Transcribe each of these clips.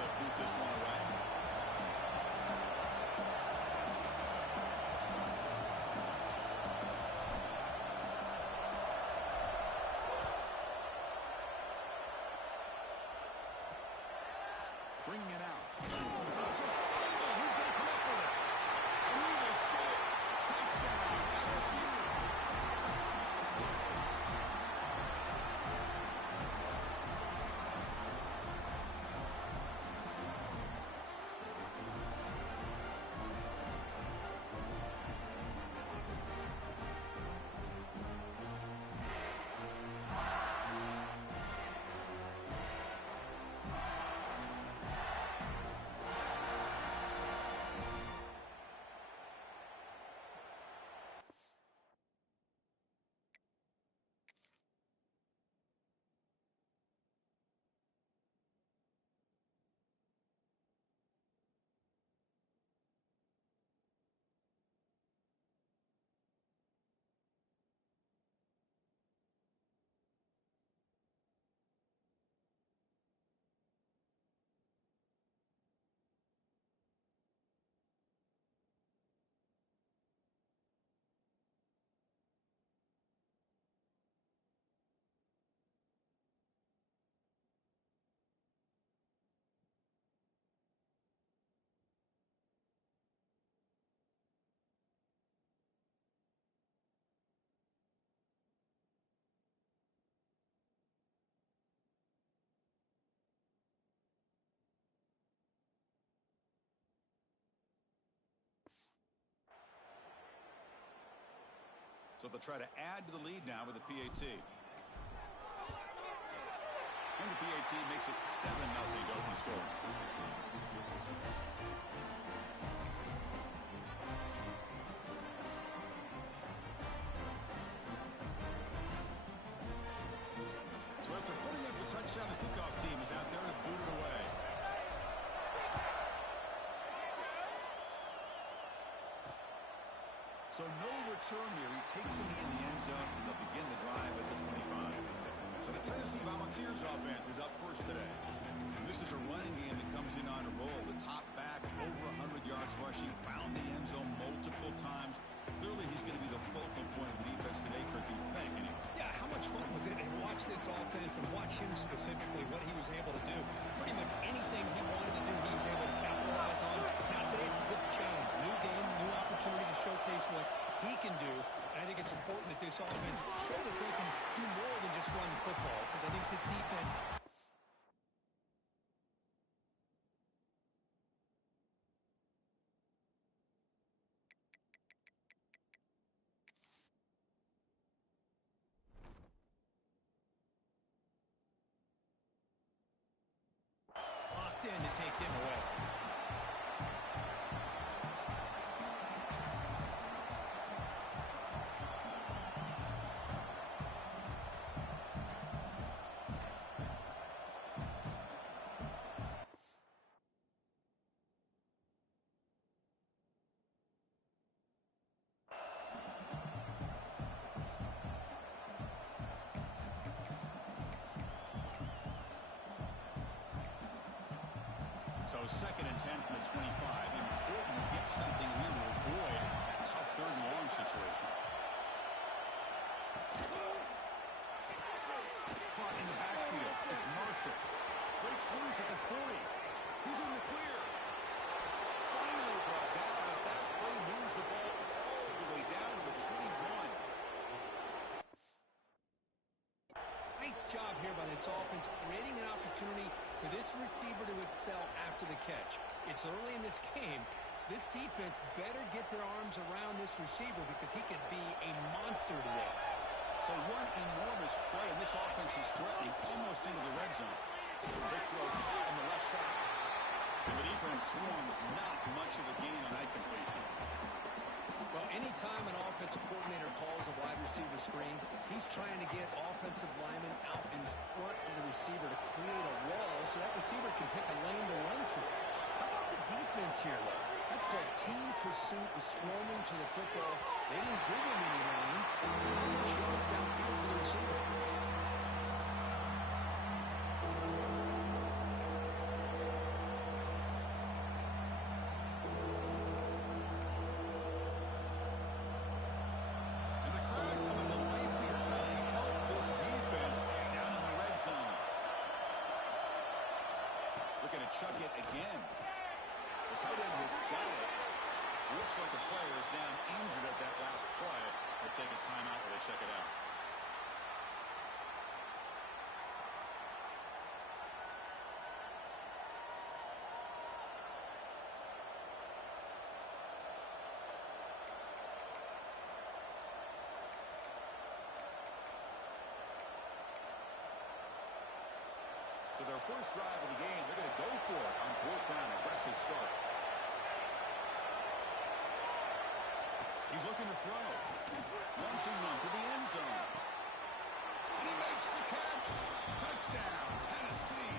to boot this one away. Bringing it out. It's a fumble. Who's going to come up with it? A move escape. Touchdown, LSU. So they'll try to add to the lead now with the PAT. And the PAT makes it 7-0 to open score. So after putting up a touchdown, the kickoff team is out there to boot it away. So no return here. He takes him in the end zone, and they'll begin the drive at the 25. So the Tennessee Volunteers offense is up first today. And this is a running game that comes in on a roll. The top back, over 100 yards rushing, found the end zone multiple times. Clearly, he's going to be the focal point of the defense today, Kirk, you would think, anyway. Yeah, how much fun was it to watch this offense and watch him specifically, what he was able to do. Pretty much anything he wanted to do, he was able to capitalize on. Now today it's a different challenge. New game, new opportunity to showcase what he can do. And I think it's important that this offense show that they can do more than just run the football, because I think this defense... locked in to take him away. So 2nd and 10 from the 25. Important to get something here to avoid that tough 3rd and long situation. Caught in the backfield. It's Marshall. Breaks loose at the 40. He's in the clear. Finally brought down, but that play moves the ball all the way down to the 21. Nice job here by this offense, creating an opportunity for this receiver to excel after the catch. It's early in this game, so this defense better get their arms around this receiver because he could be a monster today. So one enormous play, and this offense is threatening almost into the red zone. Big throw on the left side. And the defense swarms not much of a gain on that completion. Well, anytime an offensive coordinator calls a wide receiver screen, he's trying to get offensive linemen out in front of the receiver to create a wall so that receiver can pick a lane to run through. How about the defense here, though? That's called team pursuit, the swarming to the football. They didn't give him any lanes, so not much yards downfield for the receiver. chuck it again. The tight end has got it. Looks like a player is down injured at that last play. They'll take a timeout while they check it out. So their first drive of the game, they're going to go for it on fourth down. Aggressive start. He's looking to throw. Launching one to the end zone. He makes the catch. Touchdown, Tennessee.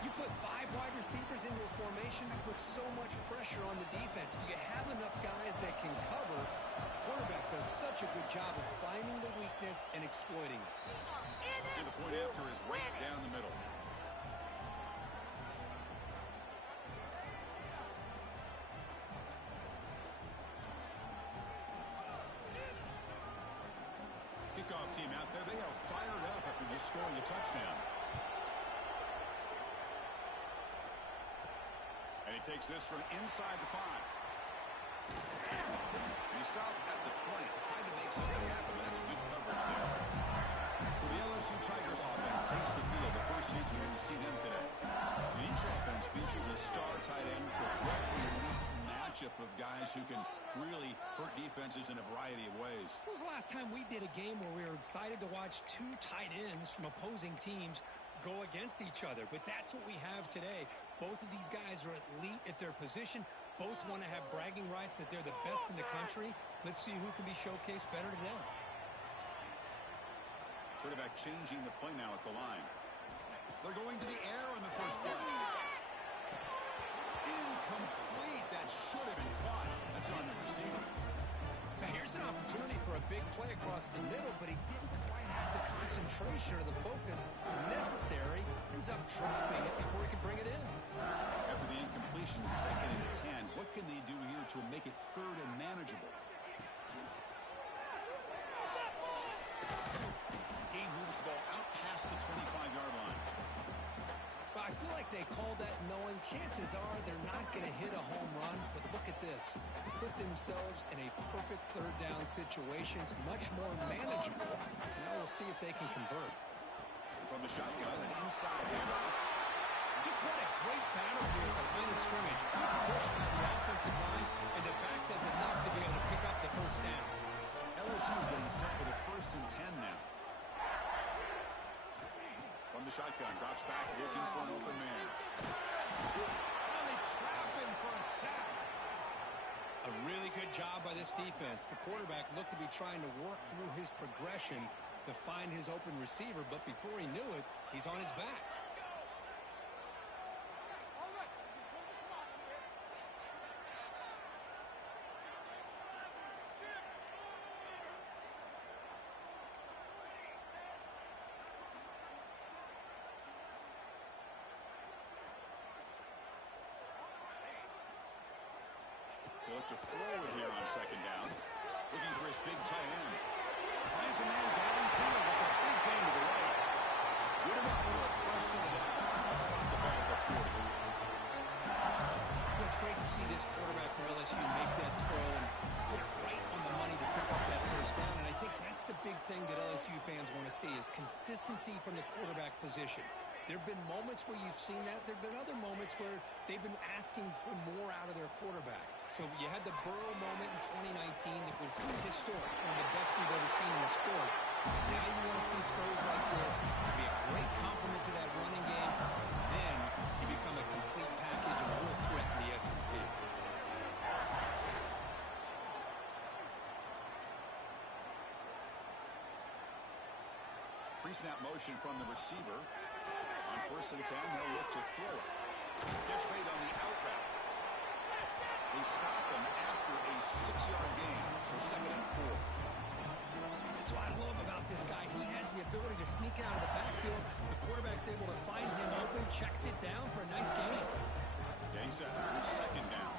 You put 5 wide receivers into a formation, you put so much pressure on the defense. Do you have enough guys that can cover? Quarterback does such a good job of finding the weakness and exploiting it. And the point after is right down the middle. Kickoff team out there. They are fired up after just scoring a touchdown. And he takes this from inside the 5. And he stopped at the 20. Tried to make something happen, but that's good coverage there. So the LSU Tigers offense takes the field. The first chance we're going to see them today. And each offense features a star tight end for a really elite matchup of guys who can really hurt defenses in a variety of ways. When was the last time we did a game where we were excited to watch 2 tight ends from opposing teams go against each other? But that's what we have today. Both of these guys are elite at their position. Both want to have bragging rights that they're the best in the country. Let's see who can be showcased better today. Quarterback changing the play now at the line. They're going to the air on the first play. Incomplete. That should have been caught. That's on the receiver. Now here's an opportunity for a big play across the middle, but he didn't quite have the concentration or the focus necessary. Ends up dropping it before he could bring it in. After the incompletion, 2nd and 10. What can they do here to make it 3rd and manageable? Game moves the ball out past the 25-yard line. But I feel like they called that knowing chances are they're not going to hit a home run. But look at this. Put themselves in a perfect 3rd down situation. It's much more manageable. Now we'll see if they can convert. From the shotgun and inside handoff. Just what a great battle here at the line of scrimmage. Good push by the offensive line, and the back does enough to be able to pick up the first down. LSU getting set with a 1st and 10 now. From the shotgun, drops back, looking for an open man. Really trapping for a sack. A really good job by this defense. The quarterback looked to be trying to work through his progressions to find his open receiver, but before he knew it, he's on his back. He'll look to throw it here on 2nd down. Looking for his big tight end. Finds a man downfield. It's a big gain to the right. Good enough for a fresh set of downs. He'll stop the ball at the 40. Well, it's great to see this quarterback from LSU make that throw and put it right on the money to pick up that first down. And I think that's the big thing that LSU fans want to see is consistency from the quarterback position. There have been moments where you've seen that. There have been other moments where they've been asking for more out of their quarterback. So you had the Burrow moment in 2019 that was historic, one of the best we've ever seen in the sport. Now you want to see throws like this. It'd be a great compliment to that running game. Then you become a complete package and a real threat in the SEC. Pre-snap motion from the receiver. On 1st and 10, they'll look to throw it. Catch made on the out route. They stop him after a 6-yard gain, so 2nd and 4. That's what I love about this guy. He has the ability to sneak out of the backfield. The quarterback's able to find him open, checks it down for a nice gain. Getting set for 2nd down.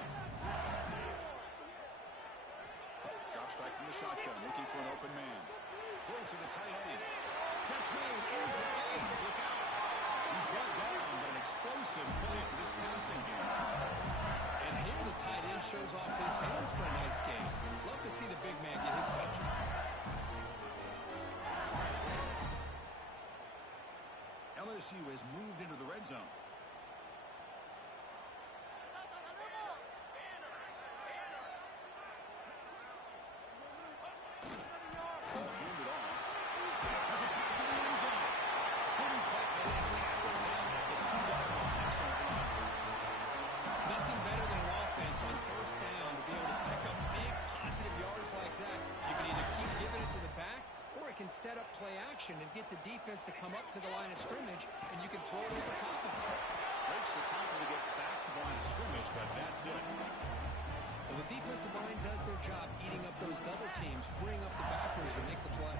Drops back from the shotgun, looking for an open man. Throws to the tight end. Catch made in space. Look out. He's brought down, but an explosive play for this passing game. And here the tight end shows off his hands for a nice game. Love to see the big man get his touches. LSU has moved into the red zone. Ball handed off. Has it back to the end zone. Couldn't quite get in. Tackled down at the 2-yard line. Excellent run. Nothing better than an offense on first down to be able to pick up big positive yards like that. You can either keep giving it to the back, or it can set up play action and get the defense to come up to the line of scrimmage, and you can throw it over top of it. Breaks the tackle to get back to the line of scrimmage, but that's it. Well, the defensive line does their job eating up those double teams, freeing up the backers to make the play.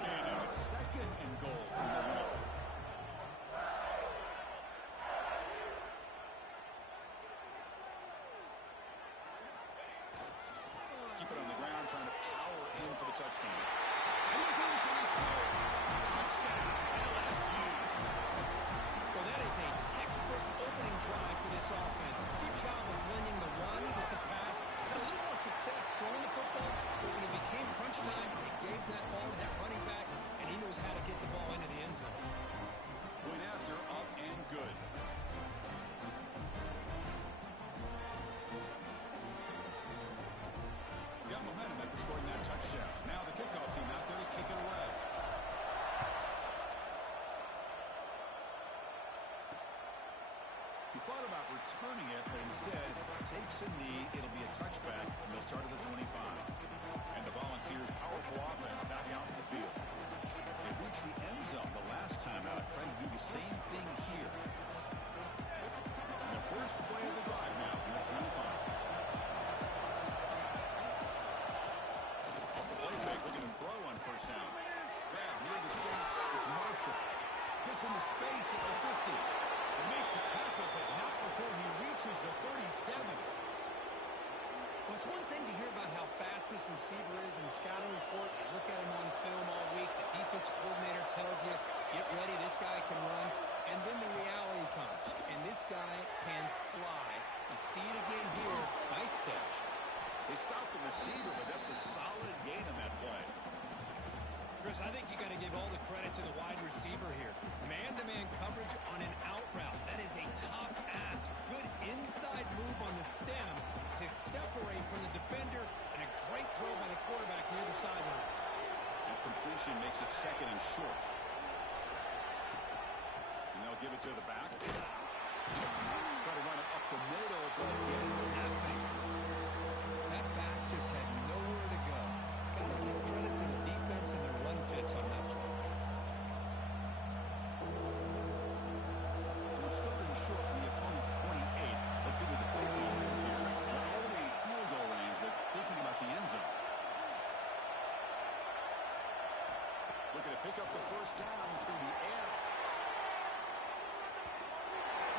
Okay, now it's 2nd and goal from the middle. Keep it on the ground, trying to power in for the touchdown. And he's in for the score. Touchdown, LSU. Well, that is a textbook opening drive for this offense. Good job of blending the run with the pass. Had a little more success throwing the football, but when it became crunch time, it gave that ball to that running back, and he knows how to get the ball into the end zone. Point after, up and good. Got momentum after scoring that touchdown. Now the kickoff team out there to kick it away. He thought about returning it, but instead takes a knee. It'll be a touchback, and they'll start at the 25. And the Volunteers' powerful offense back out to the field. They reached the end zone the last time out, trying to do the same thing here. And the first play of the drive now from the 25. Play fake looking to throw on first down. Grab near the sticks. It's Marshall. Gets into space at the 50. They make the tackle, but not before he reaches the 37. Well, it's one thing to hear about how fast this receiver is in the scouting report. You look at him on film all week. The defense coordinator tells you, get ready, this guy can run. And then the reality comes, and this guy can fly. You see it again here. Nice catch. They stopped the receiver, but that's a solid gain on that play. Chris, I think you got to give all the credit to the wide receiver here. Man-to-man coverage on an out route. That is a tough ask. Good inside move on the stem to separate from the defender, and a great throw by the quarterback near the sideline. And completion makes it 2nd and short. And they'll give it to the back. Try to run it up the middle, but again, nothing. That back just had nowhere to go. Got to give credit to the defense and their run fits on that play. So it's 3rd and short from the opponent's 28. Let's see what the play call is here. They're already in field goal range, but thinking about the end zone. Looking to pick up the first down through the air.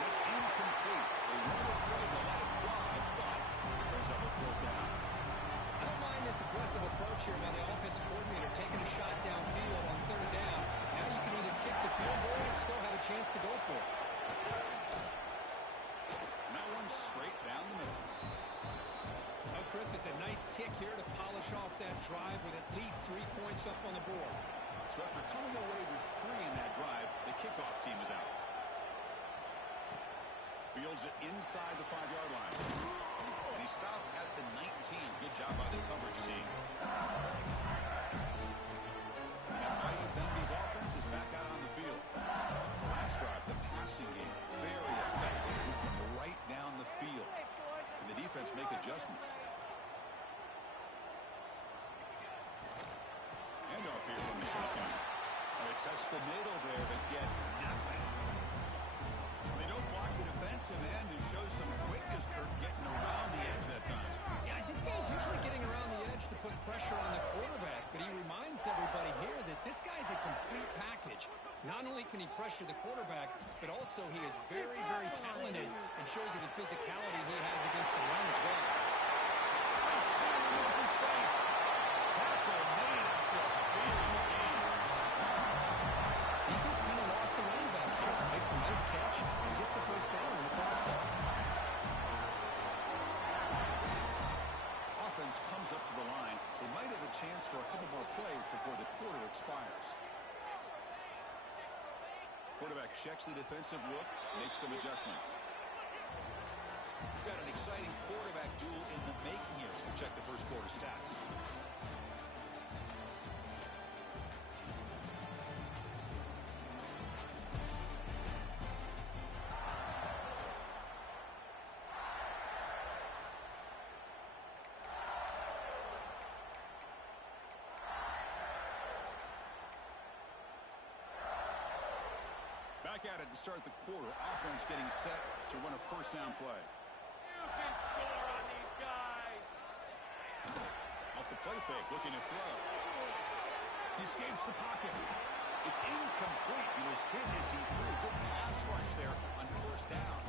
That's incomplete. They weren't afraid to let it fly, but brings up a 4th down. I don't mind this aggressive approach here by the offensive coordinator, taking a shot downfield on 3rd down. Now you can either kick the field goal or still have a chance to go for it. And that one's straight down the middle. Well, Chris, it's a nice kick here to polish off that drive with at least 3 points up on the board. So after coming away with 3 in that drive, the kickoff team is out. Fields it inside the 5-yard line. And he stopped at the 19. Good job by the coverage team. And that mighty Bengals offense is back out on the field. Last drive, the passing game, very effective, right down the field. And the defense make adjustments. Handoff here from the shotgun. They test the middle there, but get nothing. They don't block the defensive end and show some quickness, Kirk, getting around the edge that time. Yeah, this guy's usually getting around the edge to put pressure on the quarterback, but he reminds everybody here that this guy's a complete package. Not only can he pressure the quarterback, but also he is very, very talented and shows you the physicality he has against the run as well. Nice clear in the open space. Tackle made after a big game. Defense kind of lost the running back here. They gets the first down in the process. Offense comes up to the line. They might have a chance for a couple more plays before the quarter expires. Quarterback checks the defensive look, makes some adjustments. We've got an exciting quarterback duel in the making here. We'll check the first quarter stats. Back at it to start the quarter. Offense getting set to run a first down play. You can score on these guys. Off the play fake, looking to throw. He escapes the pocket. It's incomplete. He was hit as he threw. Good pass rush there on first down.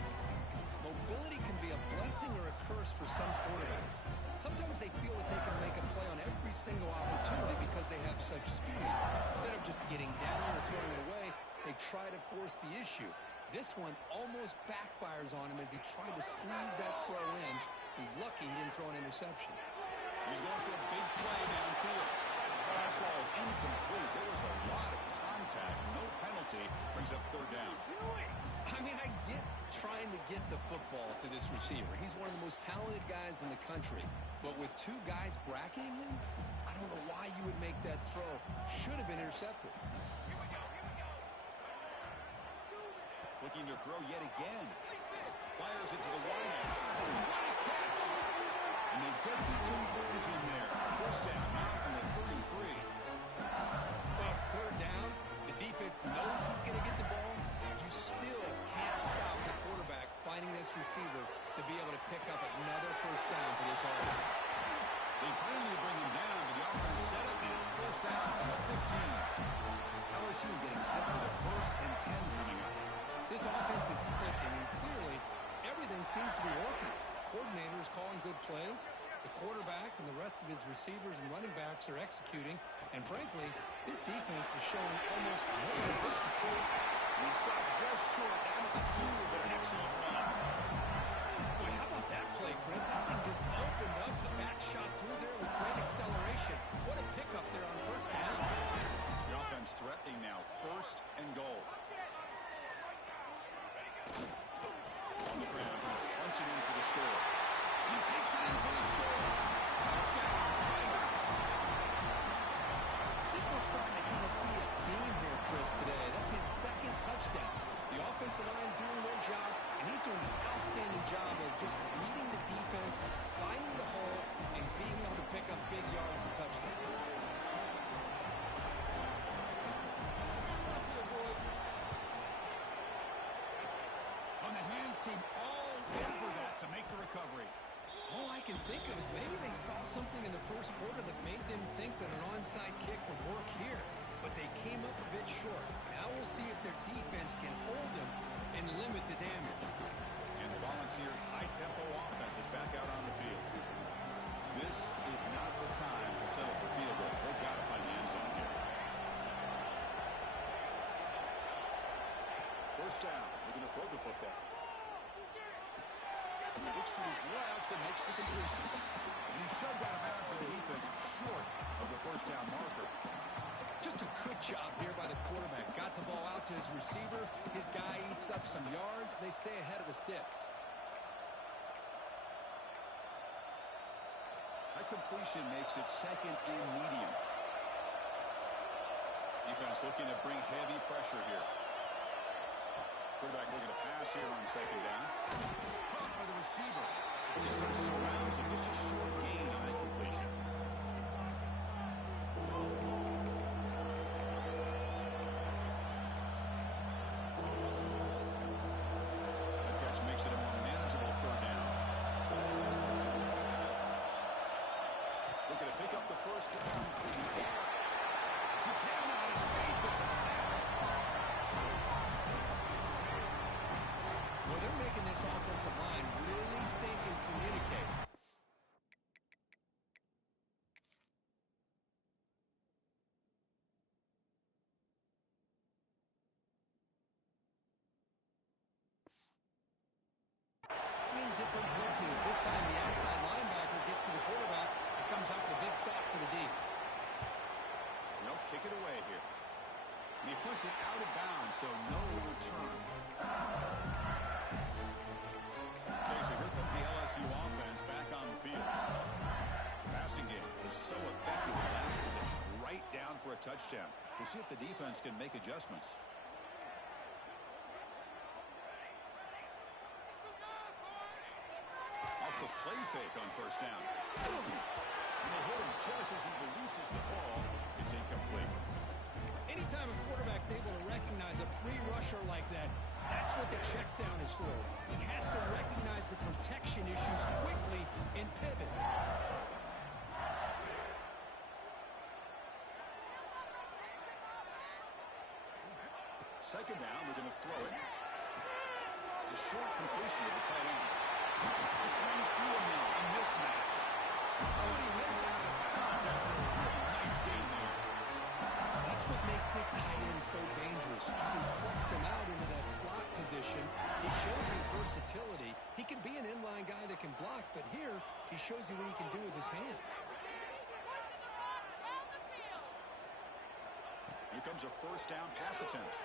Mobility can be a blessing or a curse for some quarterbacks. Sometimes they feel that they can make a play on every single opportunity because they have such speed. Instead of just getting down or throwing it away, they try to force the issue. This one almost backfires on him as he tried to squeeze that throw in. He's lucky he didn't throw an interception. He's going for a big play downfield. Pass ball is incomplete. There was a lot of contact. No penalty. Brings up third down. I mean, I get trying to get the football to this receiver. He's one of the most talented guys in the country. But with two guys bracketing him, I don't know why you would make that throw. Should have been intercepted. Looking to throw yet again. Fires it to the wide end. What a catch! And they get the conversion there. First down now from the 33. Well, it's third down. The defense knows he's going to get the ball. You still can't stop the quarterback finding this receiver to be able to pick up another first down for this offense. They finally bring him down, but the offense set up in first down from the 15. LSU getting set with a first and 10 coming up. This offense is clicking, and clearly everything seems to be working. The coordinator is calling good plays. The quarterback and the rest of his receivers and running backs are executing. And frankly, this defense is showing almost no resistance. We stop just short down at the 2, but an excellent run. Boy, how about that play, Chris? That thing just opened up. The back shot through there with great acceleration. What a pickup there on first down. The offense threatening now. First and goal. On the ground, punching in for the score. He takes it in for the score. Touchdown, Tigers. I think we're starting to kind of see a theme here, Chris, today. That's his second touchdown. The offensive line doing their job, and he's doing an outstanding job of just leading the defense, finding the hole, and being able to pick up big yards and touchdowns. Seem all over that to make the recovery. All I can think of is maybe they saw something in the first quarter that made them think that an onside kick would work here. But they came up a bit short. Now we'll see if their defense can hold them and limit the damage. And the Volunteers' high-tempo offense is back out on the field. This is not the time to settle for field goals. They've got to find the end zone here. First down. We're going to throw the football. Looks to his left and makes the completion. He shoved out of bounds for the defense short of the first down marker. Just a good job here by the quarterback. Got the ball out to his receiver. His guy eats up some yards. They stay ahead of the sticks. That completion makes it second and medium. Defense looking to bring heavy pressure here. Quarterback looking to pass here on second down. Caught by the receiver. Defense surrounds him. Just a short gain on that completion. The catch makes it a more manageable third down. Looking to pick up the first down through the air. He cannot escape. It's a sack. Well, they're making this offensive line really think and communicate. touchdown. We'll see if the defense can make adjustments. Off the play fake on first down. And they hit him just as he releases the ball. It's incomplete. Anytime a quarterback's able to recognize a free rusher like that, that's what the check down is for. He has to recognize the protection issues quickly and pivot. Second down, we're going to throw it. The short completion of the tight end. This runs through him now. A mismatch. Oh, and he heads out of bounds after a really nice game there. That's what makes this tight end so dangerous. You can flex him out into that slot position. He shows his versatility. He can be an inline guy that can block, but here he shows you what he can do with his hands. Here comes a first down pass attempt.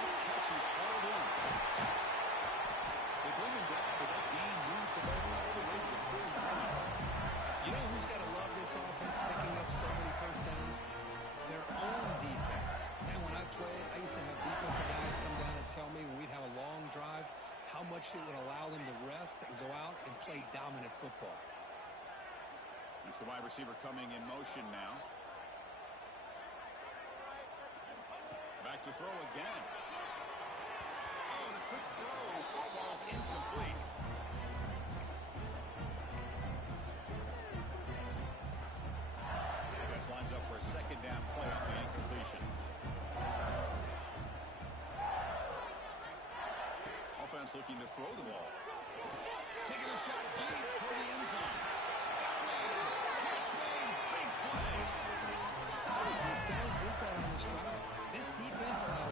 That catch is hauled in. They bring him down, but that gain moves the ball all the way to the 31. You know who's got to love this offense picking up so many first downs? Their own defense. And when I played, I used to have defensive guys come down and tell me when we'd have a long drive how much it would allow them to rest and go out and play dominant football. It's the wide receiver coming in motion now. Back to throw again. Oh, the quick throw falls incomplete. Defense lines up for a second down play off the incompletion. Offense looking to throw the ball. Taking a shot deep toward the end zone. Catch made. Big play. How many first downs is that on this drive? This defense allowed.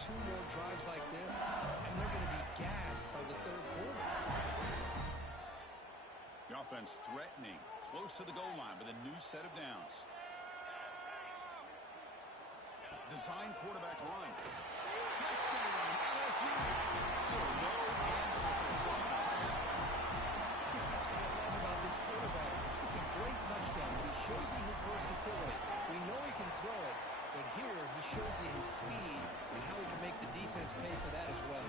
Two more drives like this, and they're going to be gassed by the third quarter. The offense threatening, close to the goal line with a new set of downs. Design quarterback run. Touchdown, LSU. Still no answer for this offense. Because that's what I love about this quarterback. It's a great touchdown, but he shows you his versatility. We know he can throw it, but here he shows you his speed and how he can make the defense pay for that as well.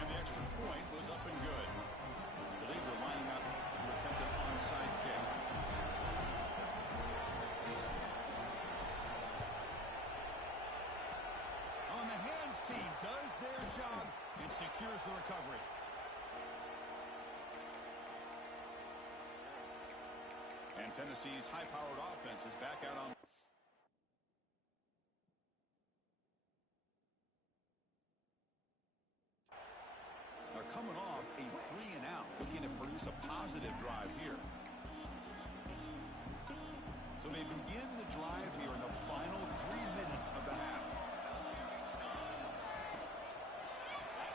And the extra point was up and good. I believe they're lining up to attempt an onside kick. On the hands team does their job and secures the recovery. And Tennessee's high-powered offense is back out on. They're coming off a 3-and-out, looking to produce a positive drive here. So they begin the drive here in the final 3 minutes of the half.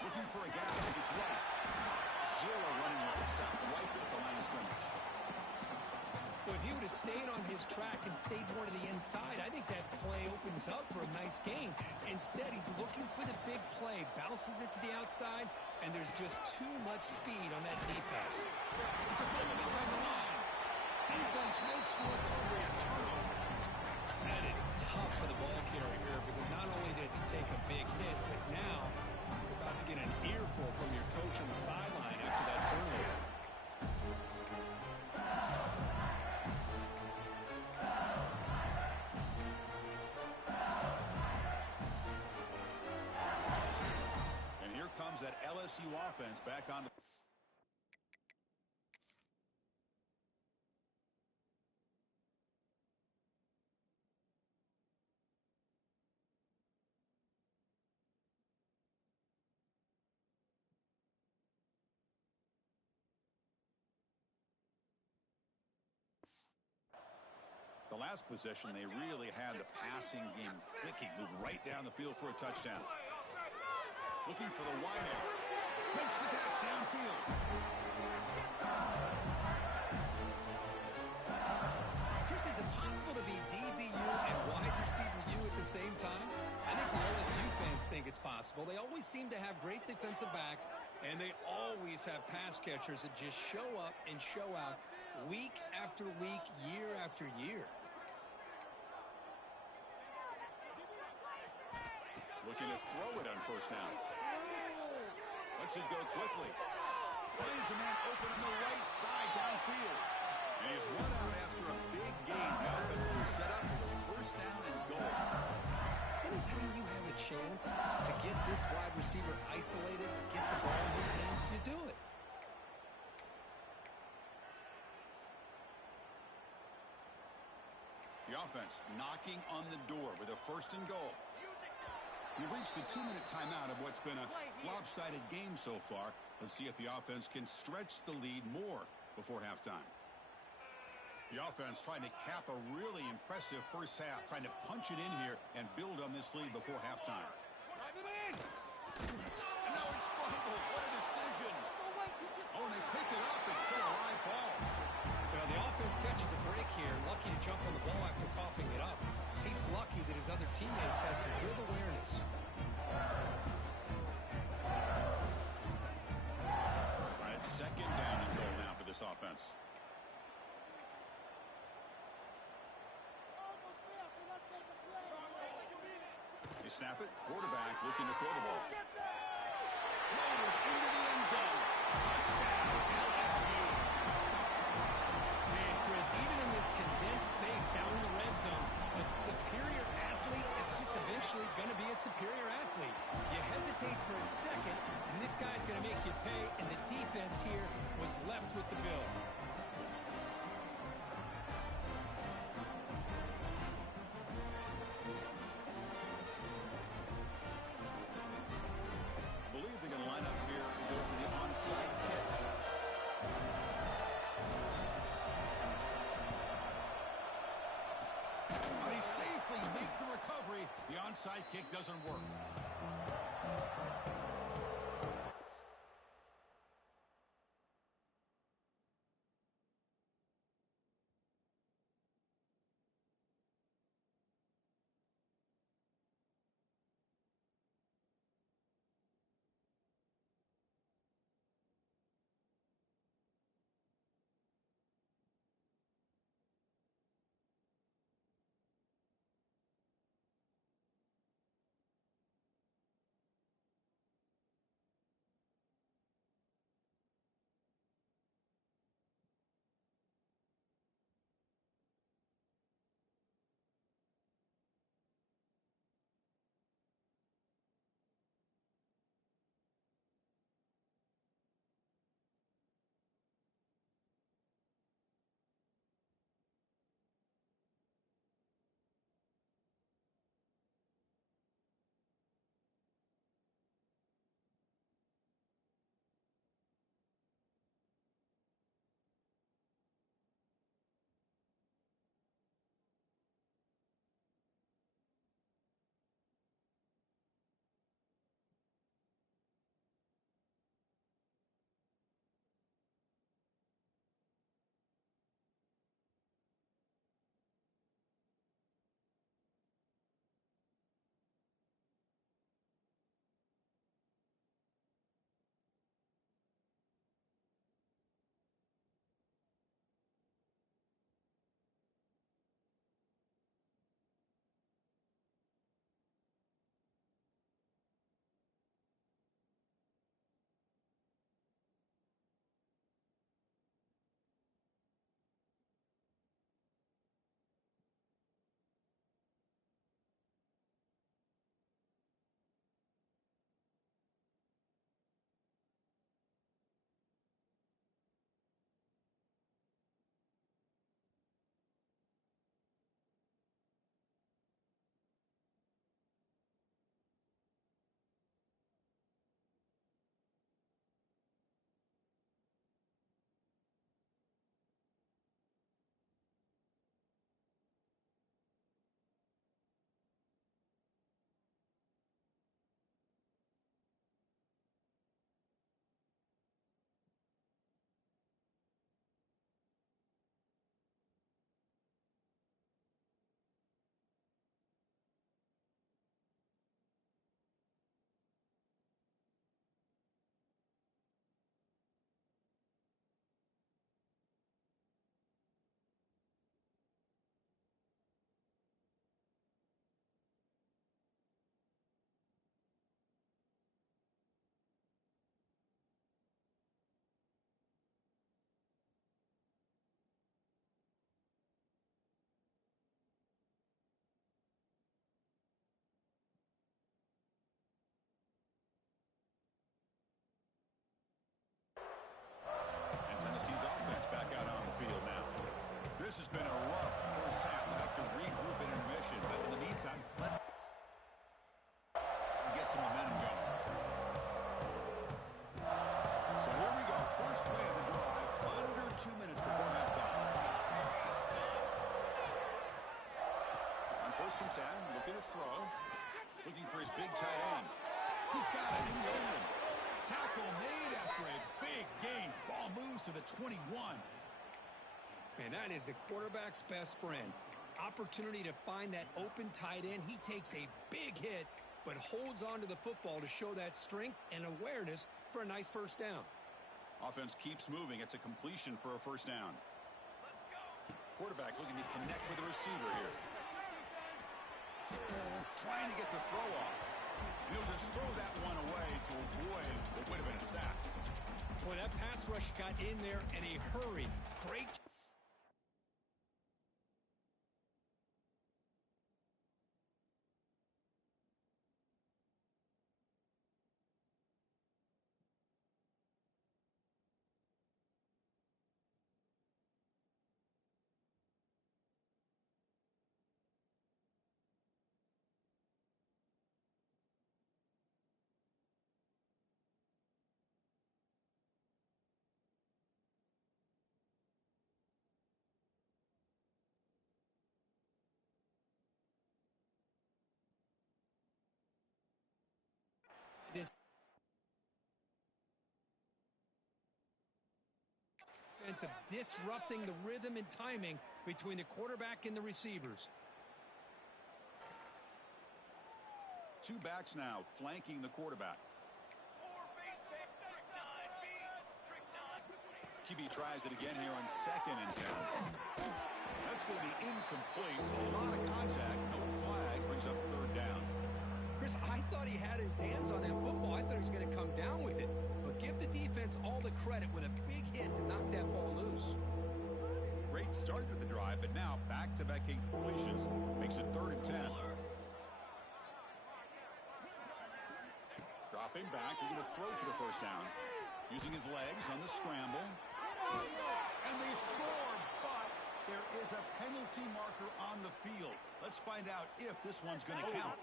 Looking for a gap. It's Rice. Zero running room. Stopped right at the line of scrimmage. Well, if he would have stayed on his track and stayed more to the inside, I think that play opens up for a nice gain. Instead, he's looking for the big play, bounces it to the outside, and there's just too much speed on that defense. It's a throw behind the line. Defense makes the recovery and turnover. That is tough for the ball carrier here because not only does he take a big hit, but now you're about to get an earful from your coach on the sideline after that turnover. And here comes that LSU offense back on the. The last possession, they really had the passing game clicking. Moved right down the field for a touchdown. Looking for the wideout. Makes the catch downfield. Dennis, is it possible to be DBU and wide receiver U at the same time? I think the LSU fans think it's possible. They always seem to have great defensive backs, and they always have pass catchers that just show up and show out week after week, year after year. Looking to throw it on first down. Lets it go quickly. Finds a man open on the right side downfield. And he's run out after a big gain. The offense will be set up for first down and goal. Anytime you have a chance to get this wide receiver isolated, to get the ball in his hands, you do it. The offense knocking on the door with a first and goal. We've reached the 2-minute timeout of what's been a lopsided game so far. Let's see if the offense can stretch the lead more before halftime. The offense trying to cap a really impressive first half, trying to punch it in here and build on this lead before halftime. And now it's fumbled. What a decision. Oh, and they pick it up. It's still a live ball. Well, the offense catches a break here. Lucky to jump on the ball after coughing it up. He's lucky that his other teammates had some good awareness. All right, second down and goal now for this offense. They snap it. Quarterback looking to throw the ball. Loaders into the end zone. Touchdown, LSU. And Chris, even in this condensed space down in the red zone, a superior athlete is just eventually going to be a superior athlete. You hesitate for a second, and this guy's going to make you pay, and the defense here was left with the bill. Believe they're going to line up here and go for the onside kick. They safely make the recovery. The onside kick doesn't work. This has been a rough first half. They'll have to regroup in intermission. But in the meantime, let's get some momentum going. So here we go. First play of the drive. Under 2 minutes before halftime. On 1st and 10, looking to throw. Looking for his big tight end. He's got it in the open. Tackle made after a big gain. Ball moves to the 21. Man, that is the quarterback's best friend. Opportunity to find that open tight end. He takes a big hit, but holds on to the football to show that strength and awareness for a nice first down. Offense keeps moving. It's a completion for a first down. Quarterback looking to connect with the receiver here. Trying to get the throw off. He'll just throw that one away to avoid what would have been a sack. Boy, that pass rush got in there in a hurry. Great. This offense of disrupting the rhythm and timing between the quarterback and the receivers. Two backs now flanking the quarterback. QB tries it again here on 2nd and 10. That's going to be incomplete. A lot of contact. No flag. Brings up 3rd down. Chris, I thought he had his hands on that football. I thought he was going to come down with it. But give the defense all the credit with a big hit to knock that ball loose. Great start to the drive, but now back-to-back incompletions makes it 3rd and 10. Dropping back, looking to throw for the first down. Using his legs on the scramble. And they score, but there is a penalty marker on the field. Let's find out if this one's going to count.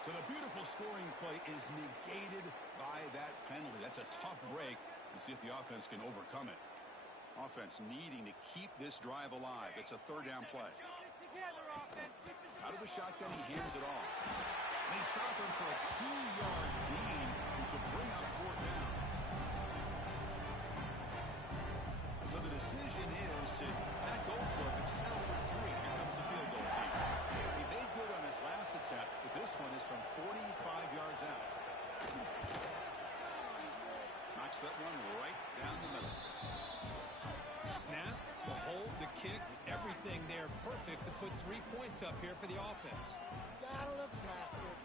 So the beautiful scoring play is negated by that penalty. That's a tough break, and see if the offense can overcome it. Offense needing to keep this drive alive. It's a 3rd down play. Out of the shotgun, he hands it off. And they stop him for a 2-yard gain, which will bring up 4th down. So the decision is to not go for it, but settle for 3. Here comes the field goal team. He made good on his last attempt, but this one is from 45 yards out. Knocks that one right down the middle. Snap, the hold, the kick, everything there perfect to put 3 points up here for the offense. Gotta look past it.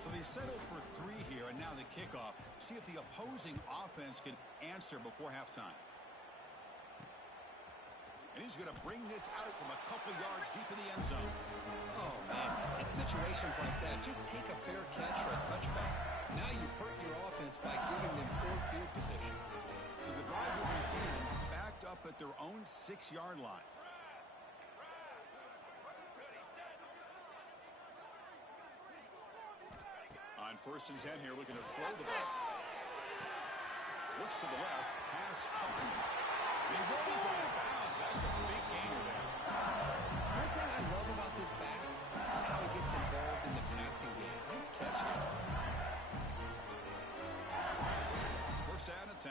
So they settled for 3 here, and now the kickoff. See if the opposing offense can answer before halftime. And he's going to bring this out from a couple yards deep in the end zone. Oh, man. In situations like that, just take a fair catch or a touchback. Now you've hurt your offense by giving them poor field position. So the drive will begin backed up at their own 6-yard line. On 1st and 10 here, looking to throw the ball. Looks to the left, pass caught. He rolls out of bounds. That's a big gainer there. One thing I love about this back is how he gets involved in the passing game. Nice catch here. 1st down at 10.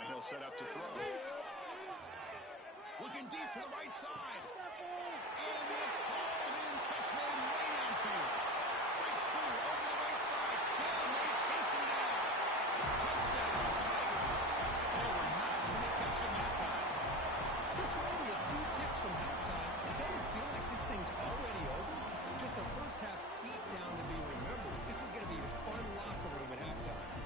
And he'll set up to throw. Looking deep to the right side. And it's called in. Catch made way downfield. Breaks through over the right side. And they chase him down. Touchdown, Tigers. They were not going to catch him that time. Chris, we're only a few ticks from halftime. It doesn't feel like this thing's already over. Just a first half beat down to be remembered. This is going to be a fun locker room at halftime.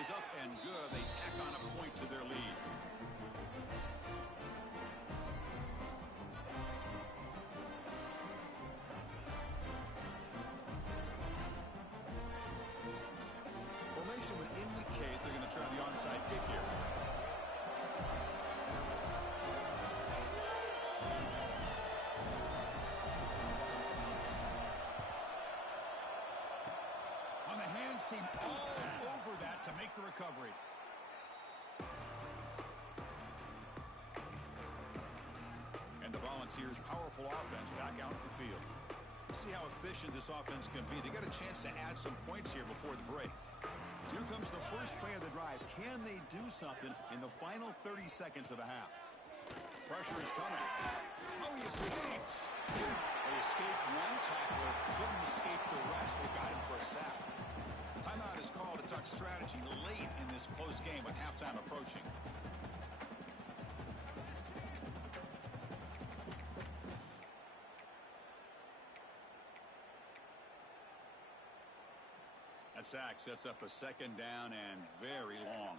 is up and good. They tack on a point to their lead. Formation would indicate they're going to try the onside kick here. On the hands team all over that to make the recovery. And the Volunteers' powerful offense back out in the field. Let's see how efficient this offense can be. They got a chance to add some points here before the break. So here comes the first play of the drive. Can they do something in the final 30 seconds of the half? Pressure is coming. Oh, he escapes. They escaped one tackler, couldn't escape the rest. They got him for a sack. Timeout is called to talk strategy late in this close game with halftime approaching. That sack sets up a second down and very long.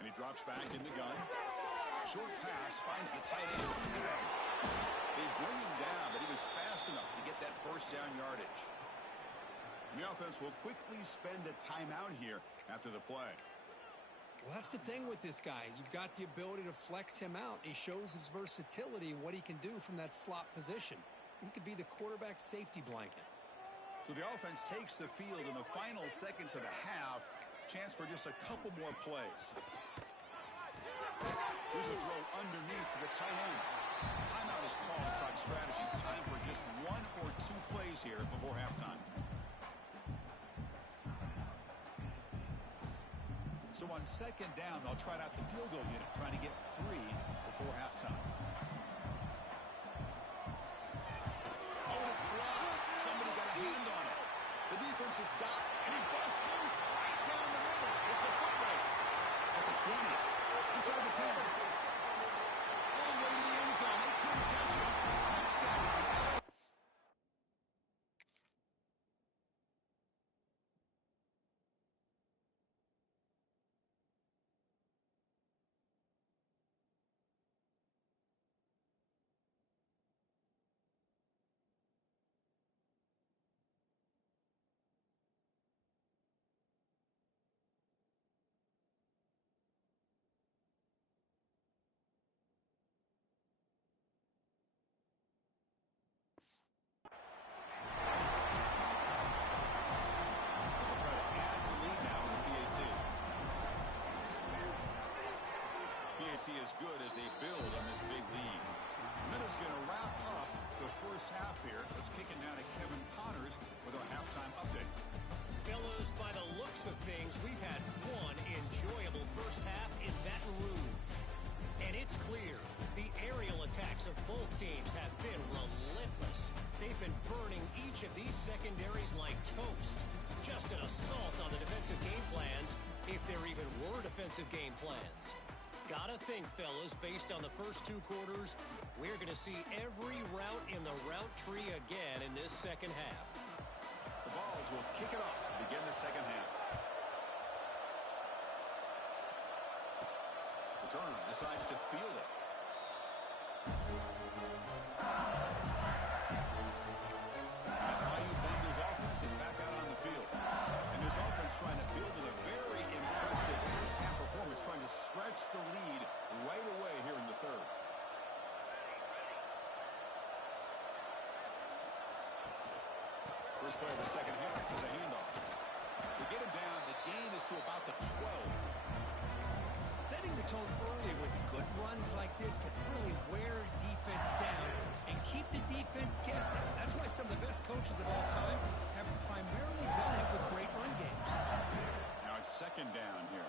And he drops back in the gun. Short pass finds the tight end. They bring him down, but he was fast enough to get that first down yardage. And the offense will quickly spend a timeout here after the play. Well, that's the thing with this guy. You've got the ability to flex him out. He shows his versatility and what he can do from that slot position. He could be the quarterback safety blanket. So the offense takes the field in the final seconds of the half. Chance for just a couple more plays. Here's a throw underneath to the tight end. Timeout is called to talk strategy. Time for just one or two plays here before halftime. So on second down, they'll try out the field goal unit, trying to get 3 before halftime. Oh, it's blocked. Somebody got a hand on it. The defense has got, and he busts loose right down the middle. It's a foot race at the 20, inside the 10. All the way to the end zone. They couldn't catch him. Touchdown. Is good as they build on this big lead. Minutes going to wrap up the first half here. Let's kick it down to Kevin Connors with our halftime update. Fellas, by the looks of things, we've had one enjoyable first half in Baton Rouge. And it's clear the aerial attacks of both teams have been relentless. They've been burning each of these secondaries like toast. Just an assault on the defensive game plans, if there even were defensive game plans. Gotta think, fellas, based on the first 2 quarters, we're going to see every route in the route tree again in this second half. The Vols will kick it off to begin the second half. Turner decides to field it. And Bayou Bengals offense is back out on the field. And this offense trying to build in a very impressive first half performance, trying to stretch the lead right away here in the third. First play of the second half is a handoff. To get him down, the game is to about the 12. Setting the tone early with good runs like this can really wear defense down and keep the defense guessing. That's why some of the best coaches of all time have primarily done it with great run games. Now it's second down here.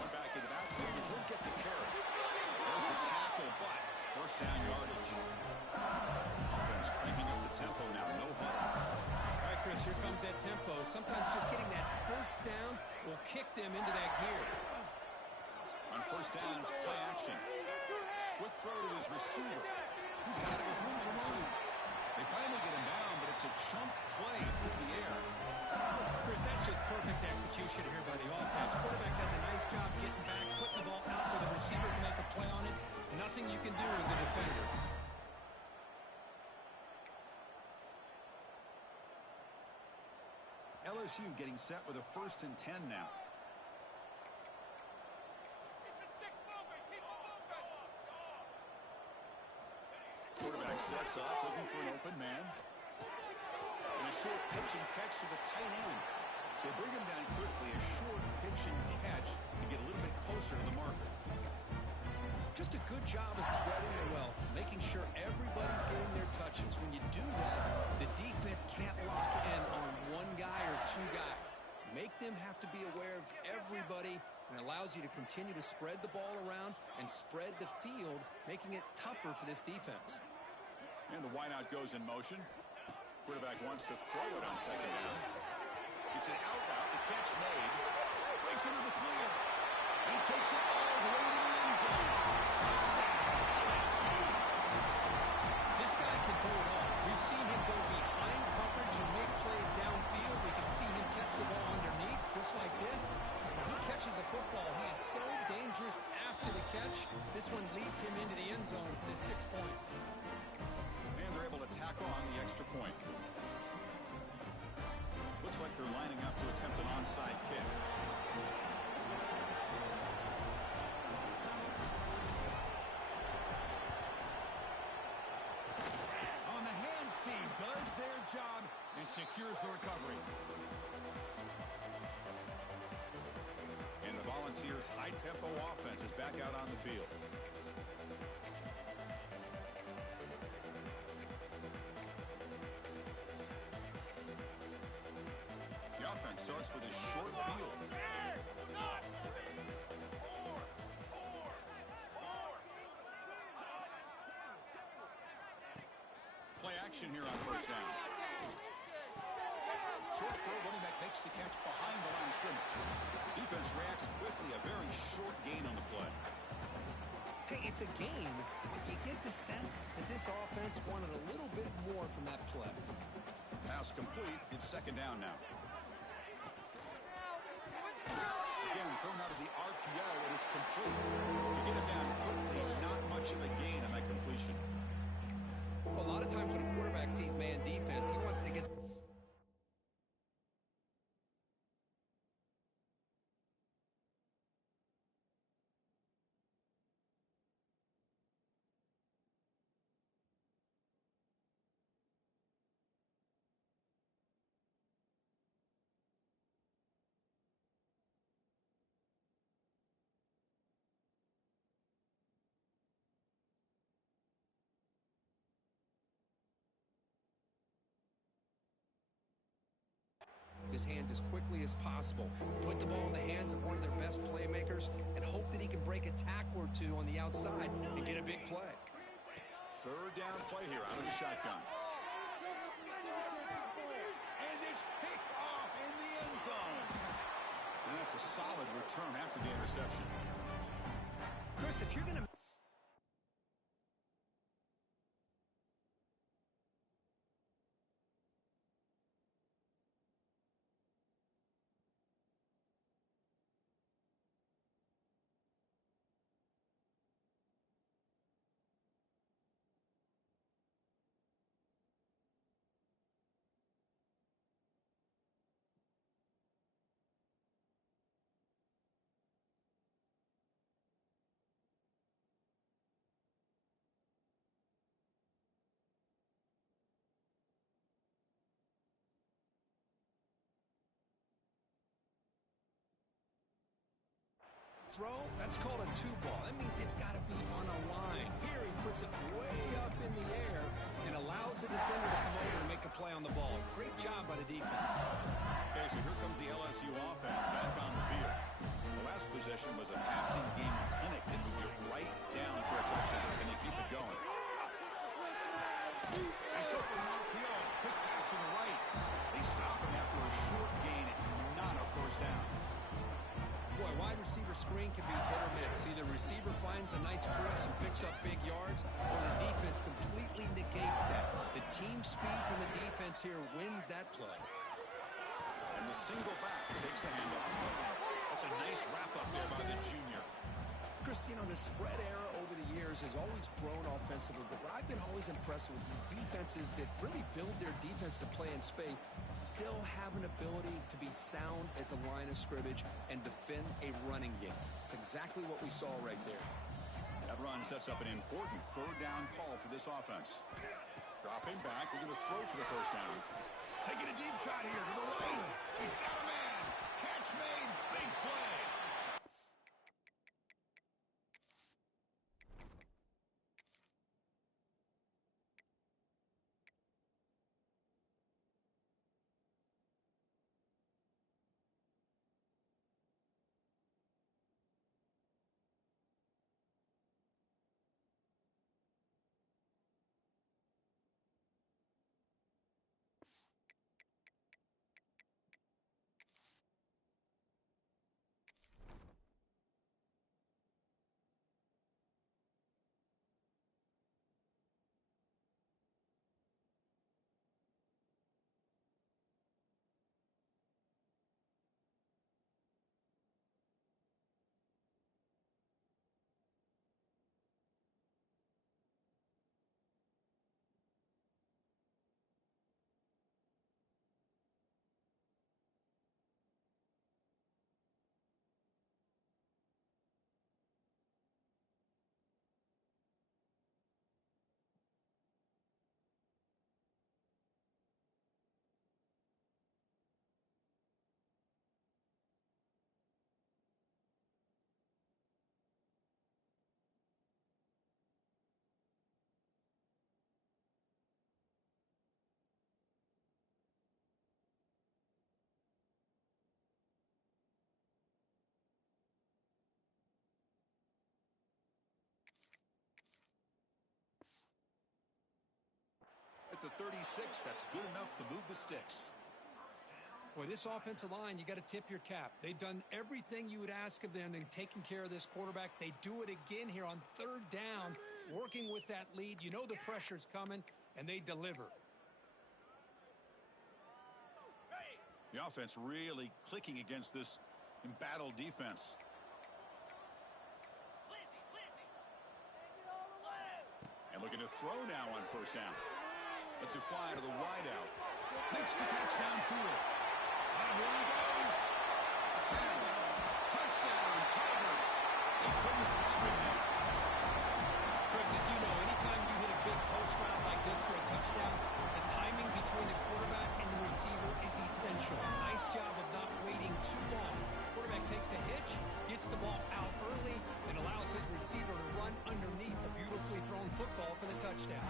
One back in the backfield, and he'll get the carry. There's the tackle, but first down yardage. Offense cranking up the tempo now, no huddle. All right, Chris, here comes that tempo. Sometimes just getting that first down will kick them into that gear. On first down, it's play action. Quick throw to his receiver. He's got it with room to move. They finally get him down, but it's a chunk play through the air. Chris, that's just perfect execution here by the offense. Quarterback does a nice job getting back, putting the ball out where the receiver can make a play on it. Nothing you can do as a defender. LSU getting set with a 1st and 10 now. Quarterback sets up, looking for an open man. And a short pitch and catch to the tight end. They bring him down quickly. A short pitch and catch to get a little bit closer to the marker. Just a good job of spreading the wealth, making sure everybody's getting their touches. When you do that, the defense can't lock in on one guy or two guys. Make them have to be aware of everybody, and allows you to continue to spread the ball around and spread the field, making it tougher for this defense. And the wideout goes in motion. Quarterback wants to throw it on second down. It's an out route. The catch made. Breaks into the clear. He takes it all the way to the end zone. Touchdown, LSU. This guy can do it all. We've seen him go behind coverage and make plays downfield. We can see him catch the ball underneath, just like this. When he catches a football, he is so dangerous after the catch. This one leads him into the end zone for the 6 points. And they're able to tack on the extra point. Looks like they're lining up to attempt an onside kick. On the hands team does their job and secures the recovery. And the Volunteers' high-tempo offense is back out on the field. The offense starts with a short field. Play action here on first down. Short throw, running back makes the catch behind the line of scrimmage. Defense reacts quickly, a very short gain on the play. Hey, it's a game, but you get the sense that this offense wanted a little bit more from that play. Pass complete. It's second down now. Again, thrown out of the RPO, and it's complete. To get it down quickly, not much of a gain on that completion. Well, a lot of times when a quarterback sees man defense, he wants to get... his hands as quickly as possible. Put the ball in the hands of one of their best playmakers and hope that he can break a tackle or two on the outside and get a big play. Third down play here out of the shotgun. And it's picked off in the end zone. And that's a solid return after the interception. Chris, if you're going to... throw, that's called a two ball. That means it's got to be on a line. Here he puts it way up in the air and allows the defender to come over and make a play on the ball. Great job by the defense. Okay, so here comes the LSU offense back on the field. The last possession was a passing game clinic that moved it right down for a touchdown. Can they keep it going? They start with an RPO. Quick pass to the right. They stop him after a short gain. It's not a first down. Boy, wide wide receiver screen can be hit or miss. Either receiver finds a nice crease and picks up big yards, or the defense completely negates that. The team speed from the defense here wins that play. And the single back takes the handoff. That's a nice wrap-up there by the junior. Chris, the spread era over the years has always grown offensively, but what I've been always impressed with defenses that really build their defense to play in space still have an ability to be sound at the line of scrimmage and defend a running game. It's exactly what we saw right there. That run sets up an important third down call for this offense. Dropping back, we're going to throw for the first down. Taking a deep shot here to the right. He's got a man. Catch made. Big play. At the 36, that's good enough to move the sticks. Boy, this offensive line, you got to tip your cap. They've done everything you would ask of them in taking care of this quarterback. They do it again here on third down, working with that lead. You know the pressure's coming, and they deliver. The offense really clicking against this embattled defense. And looking to throw now on first down. Lets it fly to the wideout. Makes the catch downfield. And here he goes. A 10. Touchdown, Tigers. They couldn't stop him there. Chris, as you know, anytime you hit a big post route like this for a touchdown, the timing between the quarterback and the receiver is essential. Nice job of not waiting too long. Quarterback takes a hitch, gets the ball out early, and allows his receiver to run underneath a beautifully thrown football for the touchdown.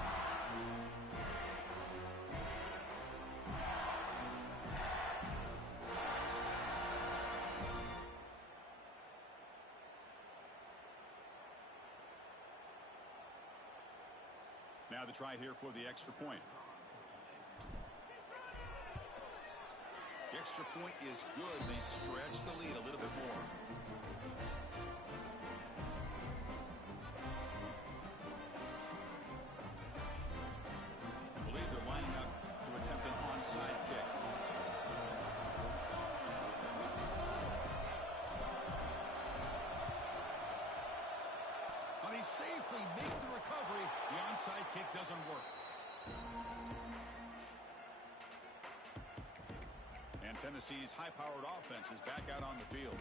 Now the try here for the extra point. The extra point is good. They stretch the lead a little bit more. I believe they're lining up to attempt an onside kick. They safely make the recovery. The onside kick doesn't work. And Tennessee's high-powered offense is back out on the field.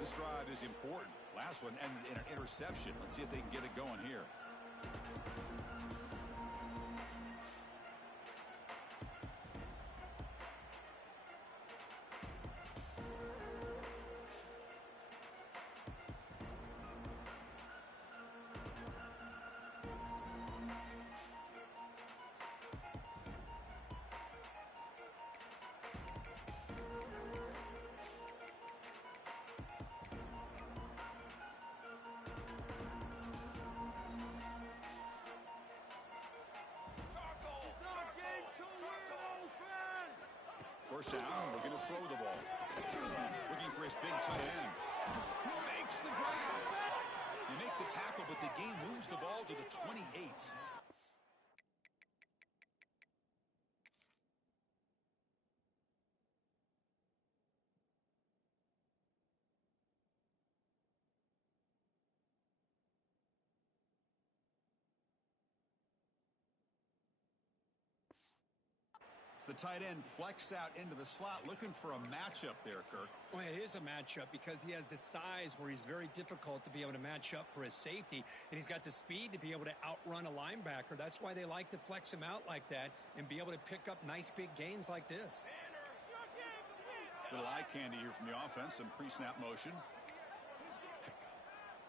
This drive is important. Last one ended in an interception. Let's see if they can get it going here. First down, we're going to throw the ball. Looking for his big tight end. He makes the grab. They make the tackle, but the game moves the ball to the 28. The tight end flexed out into the slot, looking for a matchup there, Kirk. Well, it is a matchup because he has the size where he's very difficult to be able to match up for his safety, and he's got the speed to be able to outrun a linebacker. That's why they like to flex him out like that and be able to pick up nice big gains like this. Little eye candy here from the offense, some pre-snap motion.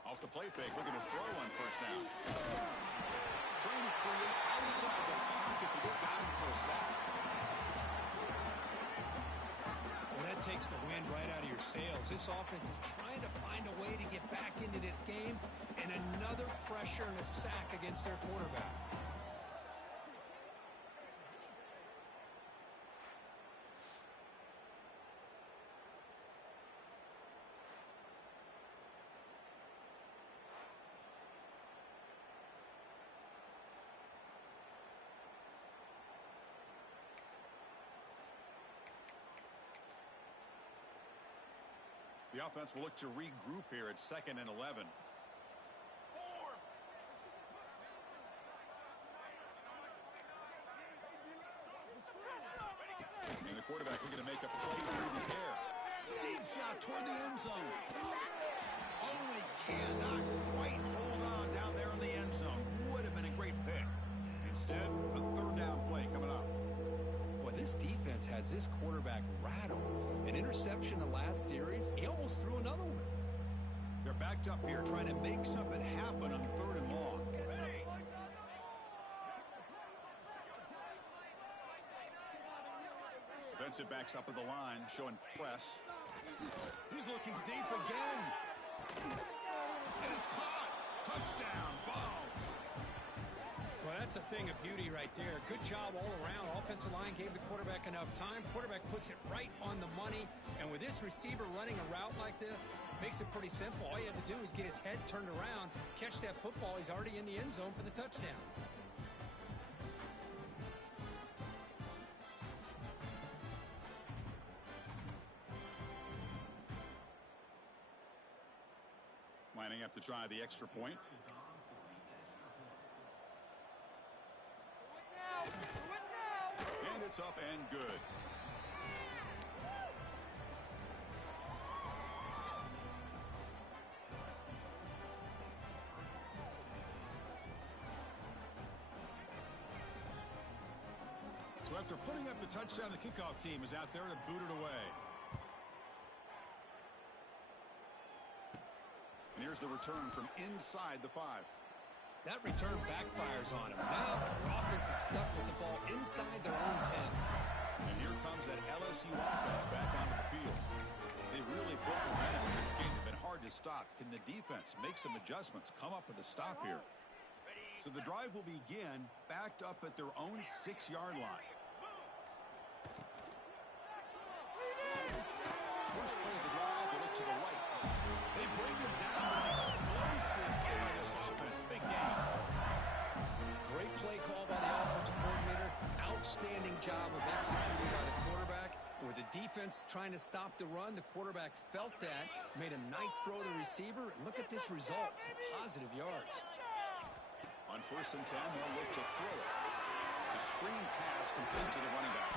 Off the play fake, looking to throw on first down. Trying to create outside the pocket, but they got him for a sack. Well, that takes the wind right out of your sails. This offense is trying to find a way to get back into this game, and another pressure and a sack against their quarterback. The offense will look to regroup here at 2nd and 11. And the quarterback looking to make a play through the air. Deep shot toward the end zone. Oh, and he cannot quite hold on down there in the end zone. Would have been a great pick. Instead, a 3rd down play coming up. Boy, this defense has this quarterback rattled. An interception the last series, he almost threw another one. They're backed up here trying to make something happen on 3rd and long. Defensive backs up at the line, showing press. He's looking deep again. And it's caught. Touchdown, Vols. Well, that's a thing of beauty right there. Good job all around. Offensive line gave the quarterback enough time. Quarterback puts it right on the money. And with this receiver running a route like this, makes it pretty simple. All you have to do is get his head turned around, catch that football. He's already in the end zone for the touchdown. Lining up to try the extra point. And it's up and good. So after putting up the touchdown, the kickoff team is out there to boot it away. And here's the return from inside the 5. That return backfires on him. Now the offense is stuck with the ball inside their own 10. And here comes that LSU offense back onto the field. They really built momentum in this game. It's been hard to stop. Can the defense make some adjustments, come up with a stop here? So the drive will begin backed up at their own 6-yard line. First play of the drive, they look to the right. They bring him down. Explosive play by this offense. Big game. Great play call by the offensive coordinator. Outstanding job of executing by the quarterback. With the defense trying to stop the run, the quarterback felt that, made a nice throw to the receiver. And look at this result. Some positive yards. On 1st and 10, they'll look to throw it. It's a screen pass complete to the running back.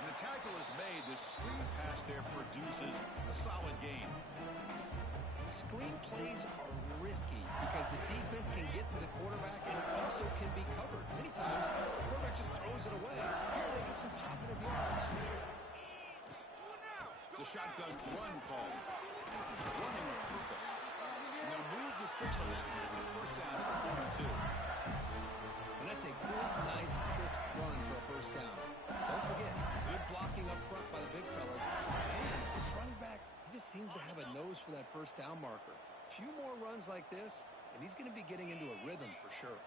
And the tackle is made. The screen pass there produces a solid gain. Screen plays are risky because the defense can get to the quarterback and it also can be covered. Many times, the quarterback just throws it away. Here they get some positive yards. It's a shotgun run call. Running with purpose. And they'll move the 6 on that one. It's a 1st down at the 42. And that's a good, nice, crisp run for a 1st down. Don't forget, good blocking up front by the big fellas. And this running back, he just seems to have a nose for that 1st down marker. A few more runs like this, and he's going to be getting into a rhythm for sure.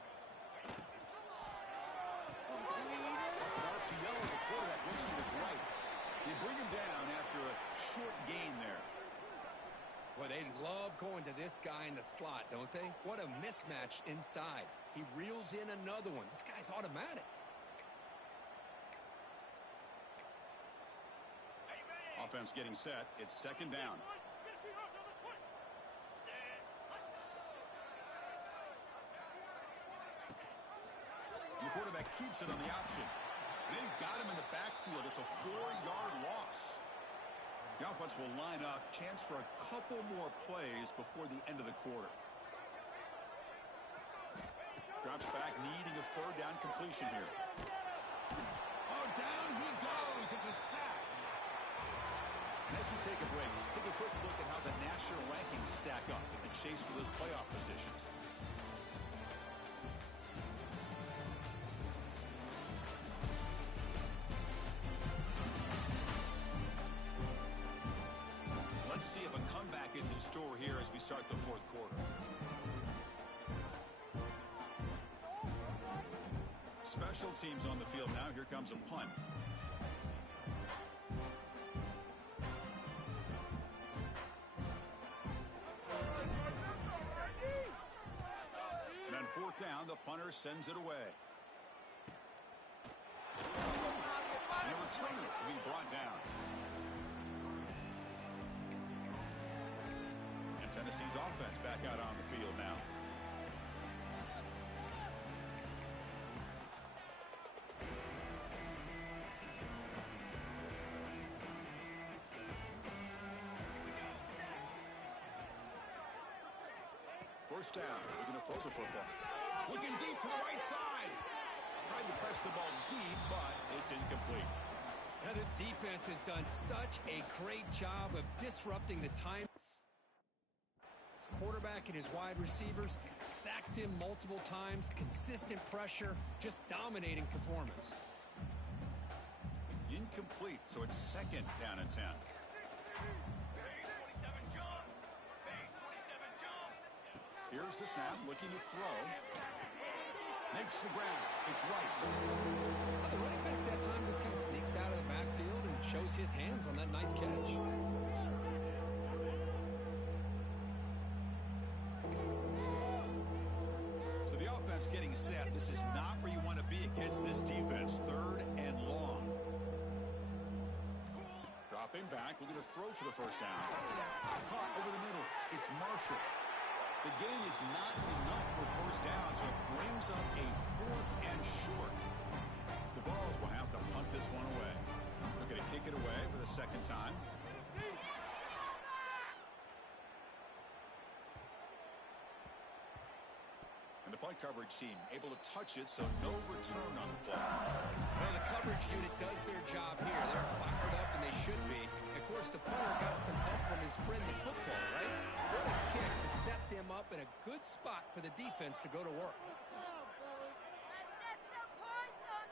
Off an RPO, the quarterback looks to his right. They bring him down after a short gain there. Well, into this guy in the slot, don't they? What a mismatch inside. He reels in another one. This guy's automatic. Offense getting set. It's second down. And the quarterback keeps it on the option. And they've got him in the backfield. It's a 4-yard loss. The offense will line up. Chance for a couple more plays before the end of the quarter. Drops back, needing a third down completion here. Oh, down he goes. It's a sack. And as we take a break, take a quick look at how the national rankings stack up in the chase for those playoff positions. Let's see if a comeback is in store here as we start the fourth quarter. Special teams on the field now. Here comes a punt. And on fourth down, the punter sends it away. And a returner will be brought down. And Tennessee's offense back out on the field now. First down. We're going to throw the football. Looking deep to the right side. Tried to press the ball deep, but it's incomplete. Now, this defense has done such a great job of disrupting the time. His quarterback and his wide receivers sacked him multiple times. Consistent pressure, just dominating performance. Incomplete, so it's second down and 10. Here's the snap, looking to throw. Makes the ground. It's Rice. Well, the running back that time just kind of sneaks out of the backfield and shows his hands on that nice catch. So the offense getting set. This is not where you want to be against this defense. Third and long. Dropping back, looking to throw for the first down. Caught over the middle. It's Marshall. The gain is not enough for first down, so it brings up a fourth and short. The Vols will have to punt this one away. They're going to kick it away for the second time. And the punt coverage team able to touch it, so no return on the play. Well, the coverage unit does their job here. They're fired up, and they should be. Of course, the punter got some help from his friend, the football, right? What a kick to set them up in a good spot for the defense to go to work.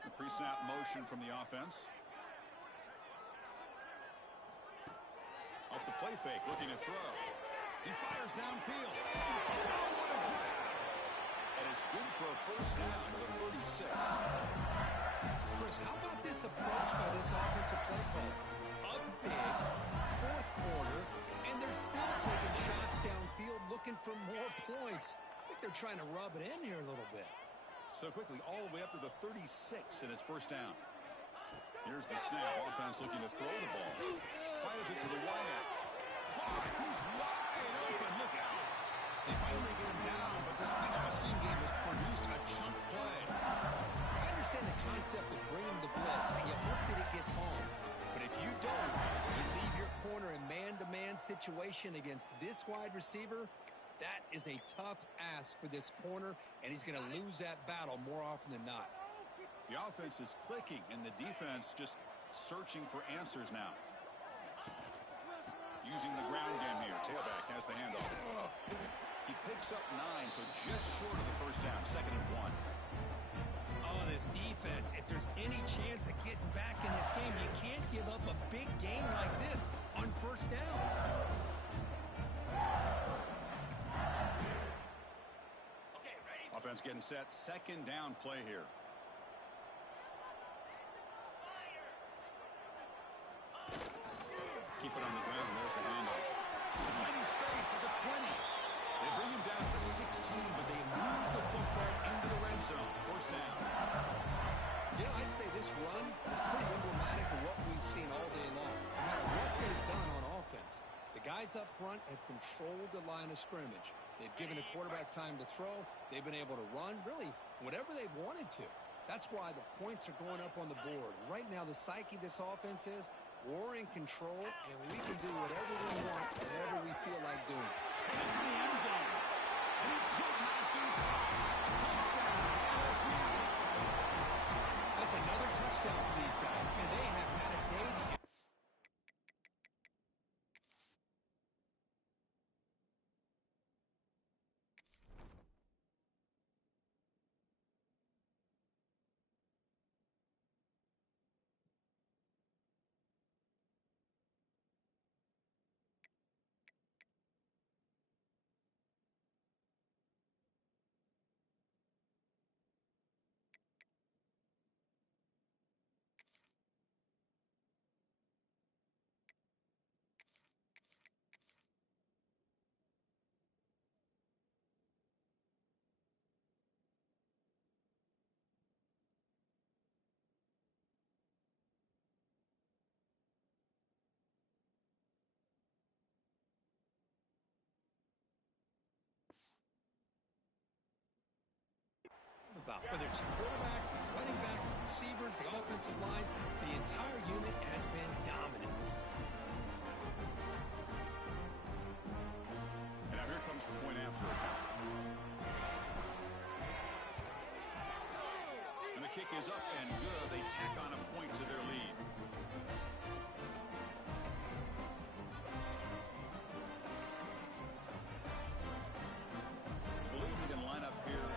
The pre-snap motion from the offense. Off the play fake, looking to throw. He fires downfield. Oh, what a grab! And it's good for a first down to the 36. Chris, how about this approach by this offensive play call? Up big, fourth quarter, and they're still taking shots downfield looking for more points. I think they're trying to rub it in here a little bit. So quickly, all the way up to the 36, and it's first down. Here's the snap. Offense looking to throw the ball. Fires it to the wide. He's wide open. Look out. They finally get him down, but this passing game has produced a chunk play. I understand the concept of bringing the blitz, and you hope that it gets home. But if you don't, you leave your corner in man-to-man situation against this wide receiver. That is a tough ask for this corner, and he's going to lose that battle more often than not. The offense is clicking, and the defense just searching for answers now. Using the ground game here. Tailback has the handoff. He picks up 9, so just short of the first down. Second and 1. Oh, this defense, if there's any chance of getting back in this game, you can't give up a big game like this on first down. Okay, ready? Offense getting set. Second down play here. Keep it on the ground. There's the handoff. Mighty space at the 20. They bring him down to the 16, but they move the football into the red zone. First down. You know, I'd say this run is pretty emblematic of what we've seen all day long. No matter what they've done on offense, the guys up front have controlled the line of scrimmage. They've given the quarterback time to throw. They've been able to run, really, whatever they've wanted to. That's why the points are going up on the board. Right now, the psyche of this offense is we're in control, and we can do whatever we want, whatever we feel like doing. Into the end zone. And he could not be stopped. Touchdown, LSU. That's another touchdown for these guys, and they have had a day to about. Whether it's the quarterback, the running back, the receivers, the offensive line, the entire unit has been dominant. And now here comes the point after attempt. And the kick is up and good. They tack on a point to their lead. I believe we can line up here.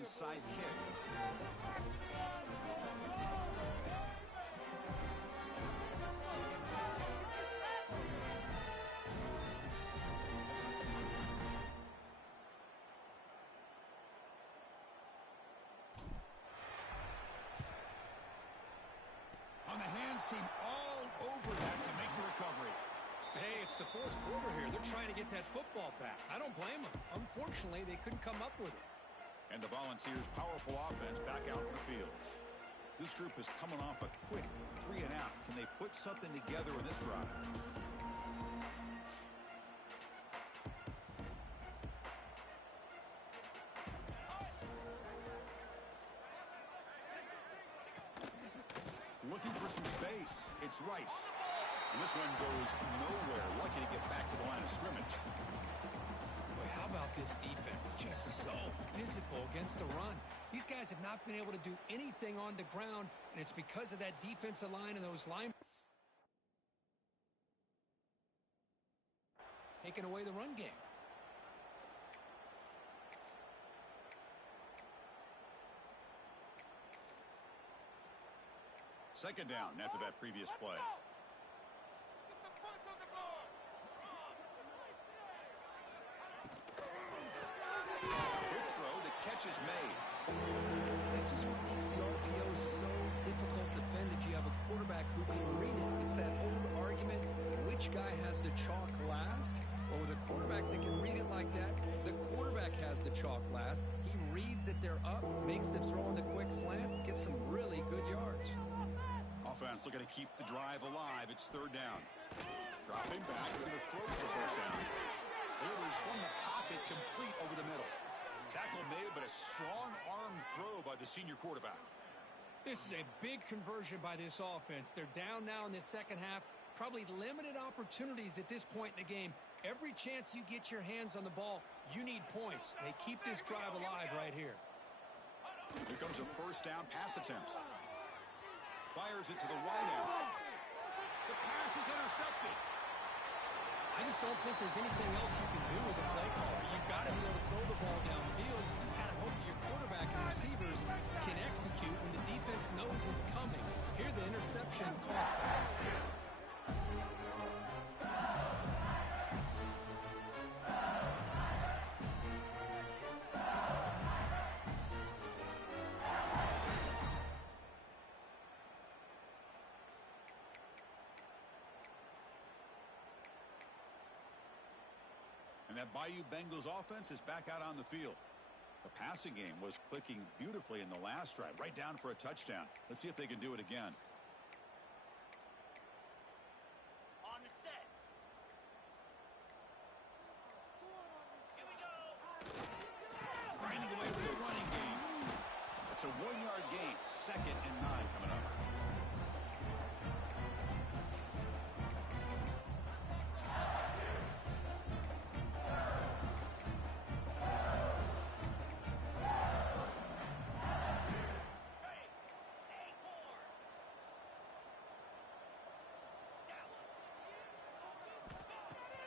Onside kick. On the hands team all over that to make the recovery. Hey, it's the fourth quarter here. They're trying to get that football back. I don't blame them. Unfortunately, they couldn't come up with it. And the Volunteers' powerful offense back out in the field. This group is coming off a quick 3-and-out. Can they put something together in this drive? Looking for some space. It's Rice. And this one goes nowhere. Lucky to get back to the line of scrimmage. Boy, how about this defense? Just so physical against the run. These guys have not been able to do anything on the ground, and it's because of that defensive line and those line taking away the run game. Second down after that previous play. Quick throw, the catch is made. This is what makes the RPO so difficult to defend if you have a quarterback who can read it. It's that old argument, which guy has the chalk last? Well, with a quarterback that can read it like that, the quarterback has the chalk last. He reads that they're up, makes the throw on the quick slant, gets some really good yards. Offense looking to keep the drive alive. It's third down. Dropping back, looking to throw for the first down. Delivers from the pocket, complete over the middle. Tackle made, but a strong arm throw by the senior quarterback. This is a big conversion by this offense. They're down now in the second half. Probably limited opportunities at this point in the game. Every chance you get your hands on the ball, you need points. They keep this drive alive right here. Here comes a first down pass attempt. Fires it to the wideout. The pass is intercepted. I just don't think there's anything else you can do as a play caller. You've got to be able to throw the ball downfield. You just got to hope that your quarterback and receivers can execute when the defense knows it's coming. Here, the interception cost them. And that Bayou Bengals offense is back out on the field. The passing game was clicking beautifully in the last drive, right down for a touchdown. Let's see if they can do it again. On the set. Here we go. Grinding away with a running game. It's a 1-yard gain. 2nd and 9 coming up.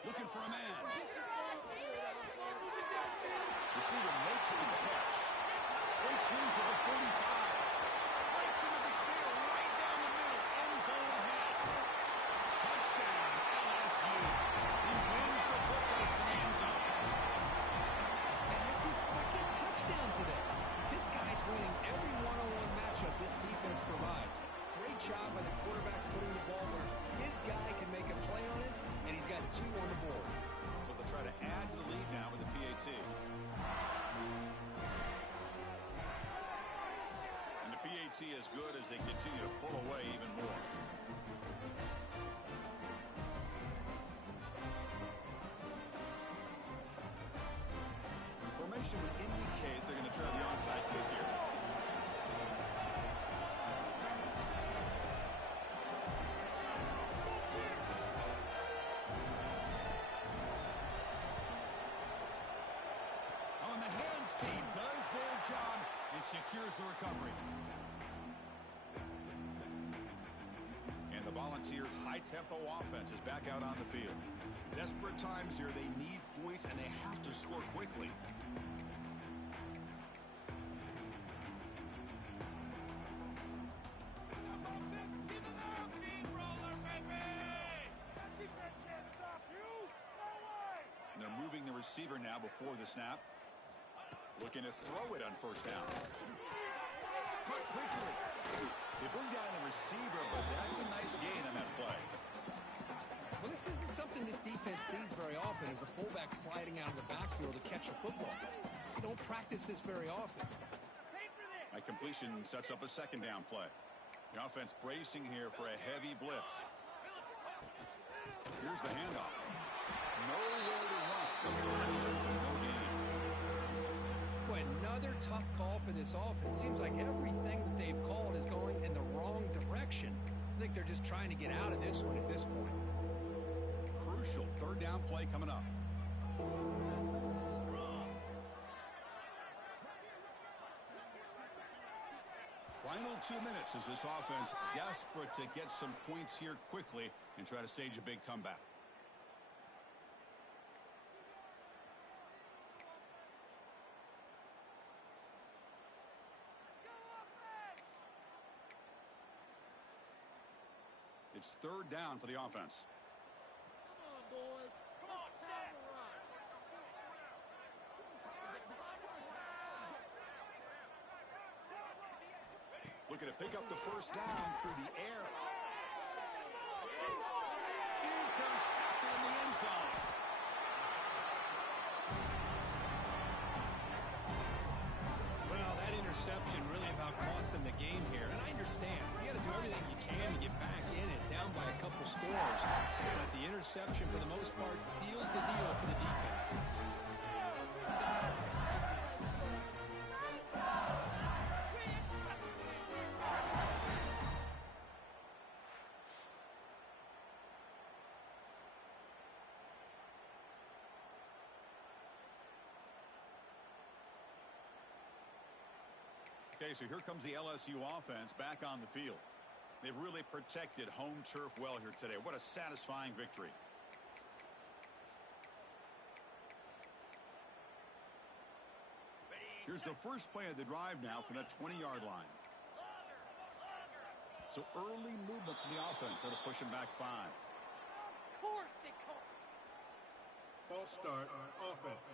Looking for a man. Receiver makes the catch. Breaks loose at the 45. Breaks into the clear right down the middle. End zone ahead. Touchdown, LSU. He wins the foot race to the end zone. And that's his second touchdown today. This guy's winning every one-on-one matchup this defense provides. Great job by the quarterback putting the ball where his guy can make a play on it, and he's got 2 on the board. So they'll try to add to the lead now with the PAT. And the PAT is good as they continue to pull away even more. Formation would indicate they're going to try the onside kick here. On the hands team does their job and secures the recovery. And the Volunteers' high-tempo offense is back out on the field. Desperate times here. They need points, and they have to score quickly. And they're moving the receiver now before the snap. Looking to throw it on first down. Cut quickly. They bring down the receiver, but that's a nice gain on that play. Well, this isn't something this defense sees very often, as a fullback sliding out of the backfield to catch a football. They don't practice this very often. That completion sets up a second down play. The offense bracing here for a heavy blitz. Here's the handoff. Nowhere to run. No gain. Boy, another tough call for this offense. Seems like everything that they've called is going in the wrong direction. I think they're just trying to get out of this one at this point. Crucial third down play coming up. Final 2 minutes as this offense desperate to get some points here quickly and try to stage a big comeback. It's third down for the offense. Come on, boys. Come on, Sam. Looking to pick up the first down through the air. Intercepted in the end zone. Well, that interception really about cost them the game here. And I understand. You got to do everything you can to get back in it, down by a couple scores. But the interception, for the most part, seals the deal for the defense. Okay, so here comes the LSU offense back on the field. They've really protected home turf well here today. What a satisfying victory. Here's the first play of the drive now from the 20-yard line. So early movement from the offense. That'll push him back 5. Of course they call. False start on offense.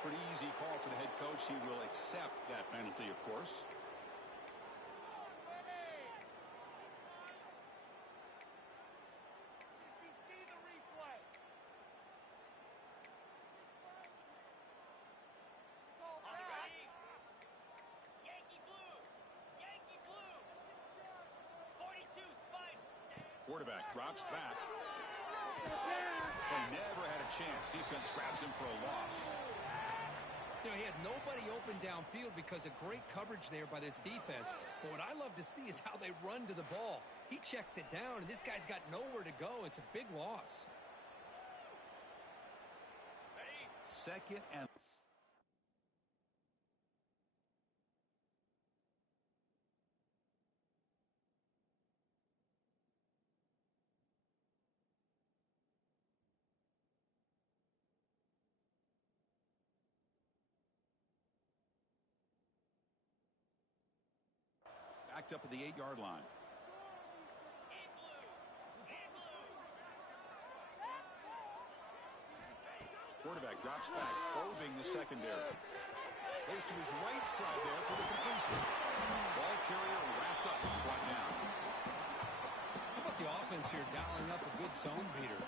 Pretty easy call for the head coach. He will accept that penalty, of course. Did you see the replay? Call back. Yankee blue. Yankee blue. 42 spike. Quarterback drops back. Play never had a chance. Defense grabs him for a loss. You know, he had nobody open downfield because of great coverage there by this defense. But what I love to see is how they run to the ball. He checks it down, and this guy's got nowhere to go. It's a big loss. Second and backed up at the 8-yard line. Quarterback drops back, probing the secondary. Goes to his right side there for the completion. Ball carrier wrapped up and brought down. How about the offense here dialing up a good zone beater?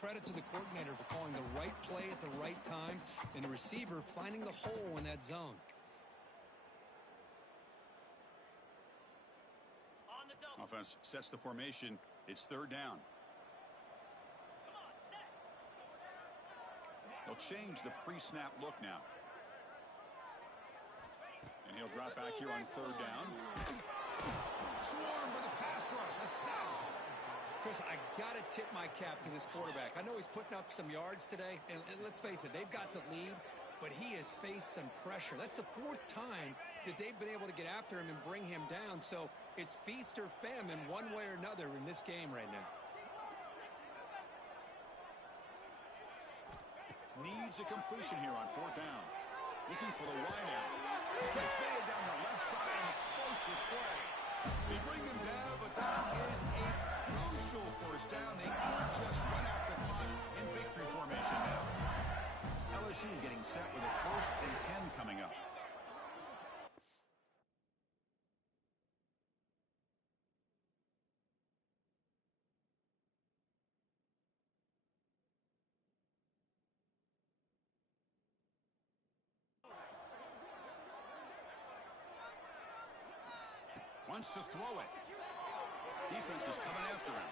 credit to the coordinator for calling the right play at the right time and the receiver finding the hole in that zone. On the double. Offense sets the formation. It's third down. Come on, set. They'll change the pre-snap look now. And he'll drop back here on third down. Swarmed by the pass rush. A sack. Chris, I got to tip my cap to this quarterback. I know he's putting up some yards today, and let's face it, they've got the lead, but he has faced some pressure. That's the fourth time that they've been able to get after him and bring him down, so it's feast or famine one way or another in this game right now. Needs a completion here on fourth down. Looking for the wideout. Catch made down the left side. An explosive play. They bring him down, but that is a crucial first down. They could just run out the clock in victory formation now. LSU getting set with a 1st and 10 coming up. Wants to throw it. Defense is coming after him.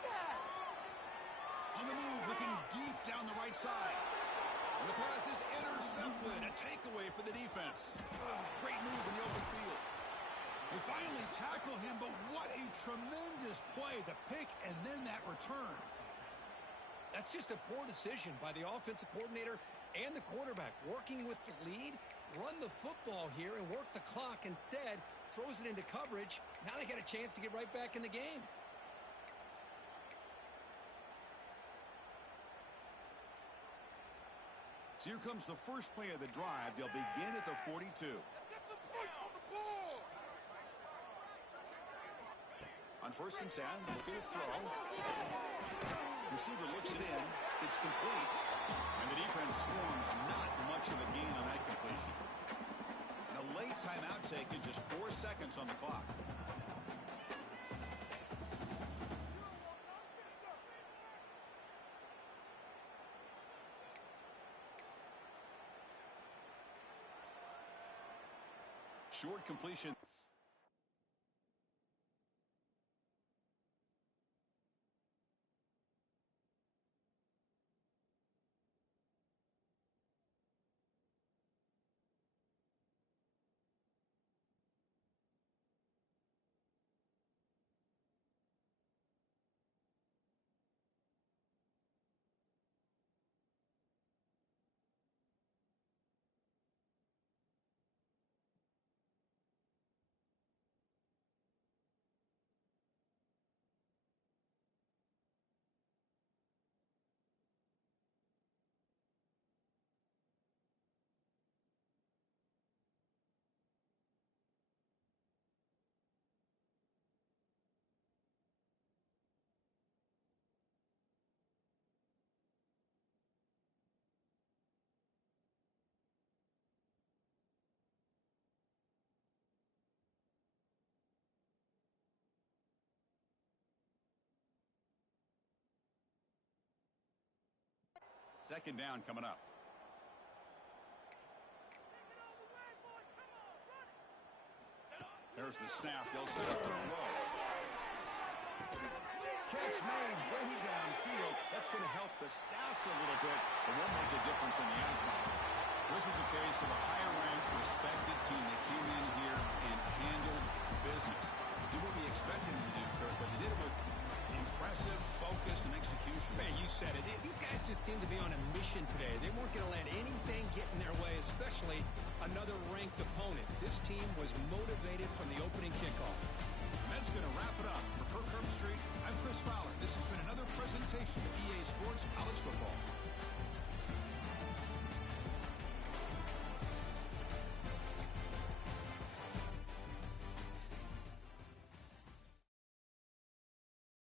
On the move, looking deep down the right side. And the pass is intercepted. A takeaway for the defense. Great move in the open field. They finally tackle him, but what a tremendous play. The pick and then that return. That's just a poor decision by the offensive coordinator and the quarterback. Working with the lead, run the football here and work the clock instead. Throws it into coverage. Now they got a chance to get right back in the game. So here comes the first play of the drive. They'll begin at the 42. Let's get some points on the board. On 1st and 10, looking to throw. Receiver looks it in. It's complete. And the defense swarms not much of a gain on that completion. And a late timeout taken, just 4 seconds on the clock. Short completion. Second down coming up. There's the snap. They'll set up the throw. Catch made way downfield. That's going to help the stats a little bit, but won't make a difference in the outcome. This was a case of a higher-ranked, respected team that came in here and handled business. Do what we expected them to do, Kirk, but they did it with impressive focus and execution. Man, you said it. These guys just seem to be on a mission today. They weren't going to let anything get in their way, especially another ranked opponent. This team was motivated from the opening kickoff. And that's going to wrap it up. For Kirk Herbstreit, I'm Chris Fowler. This has been another presentation of EA Sports College Football.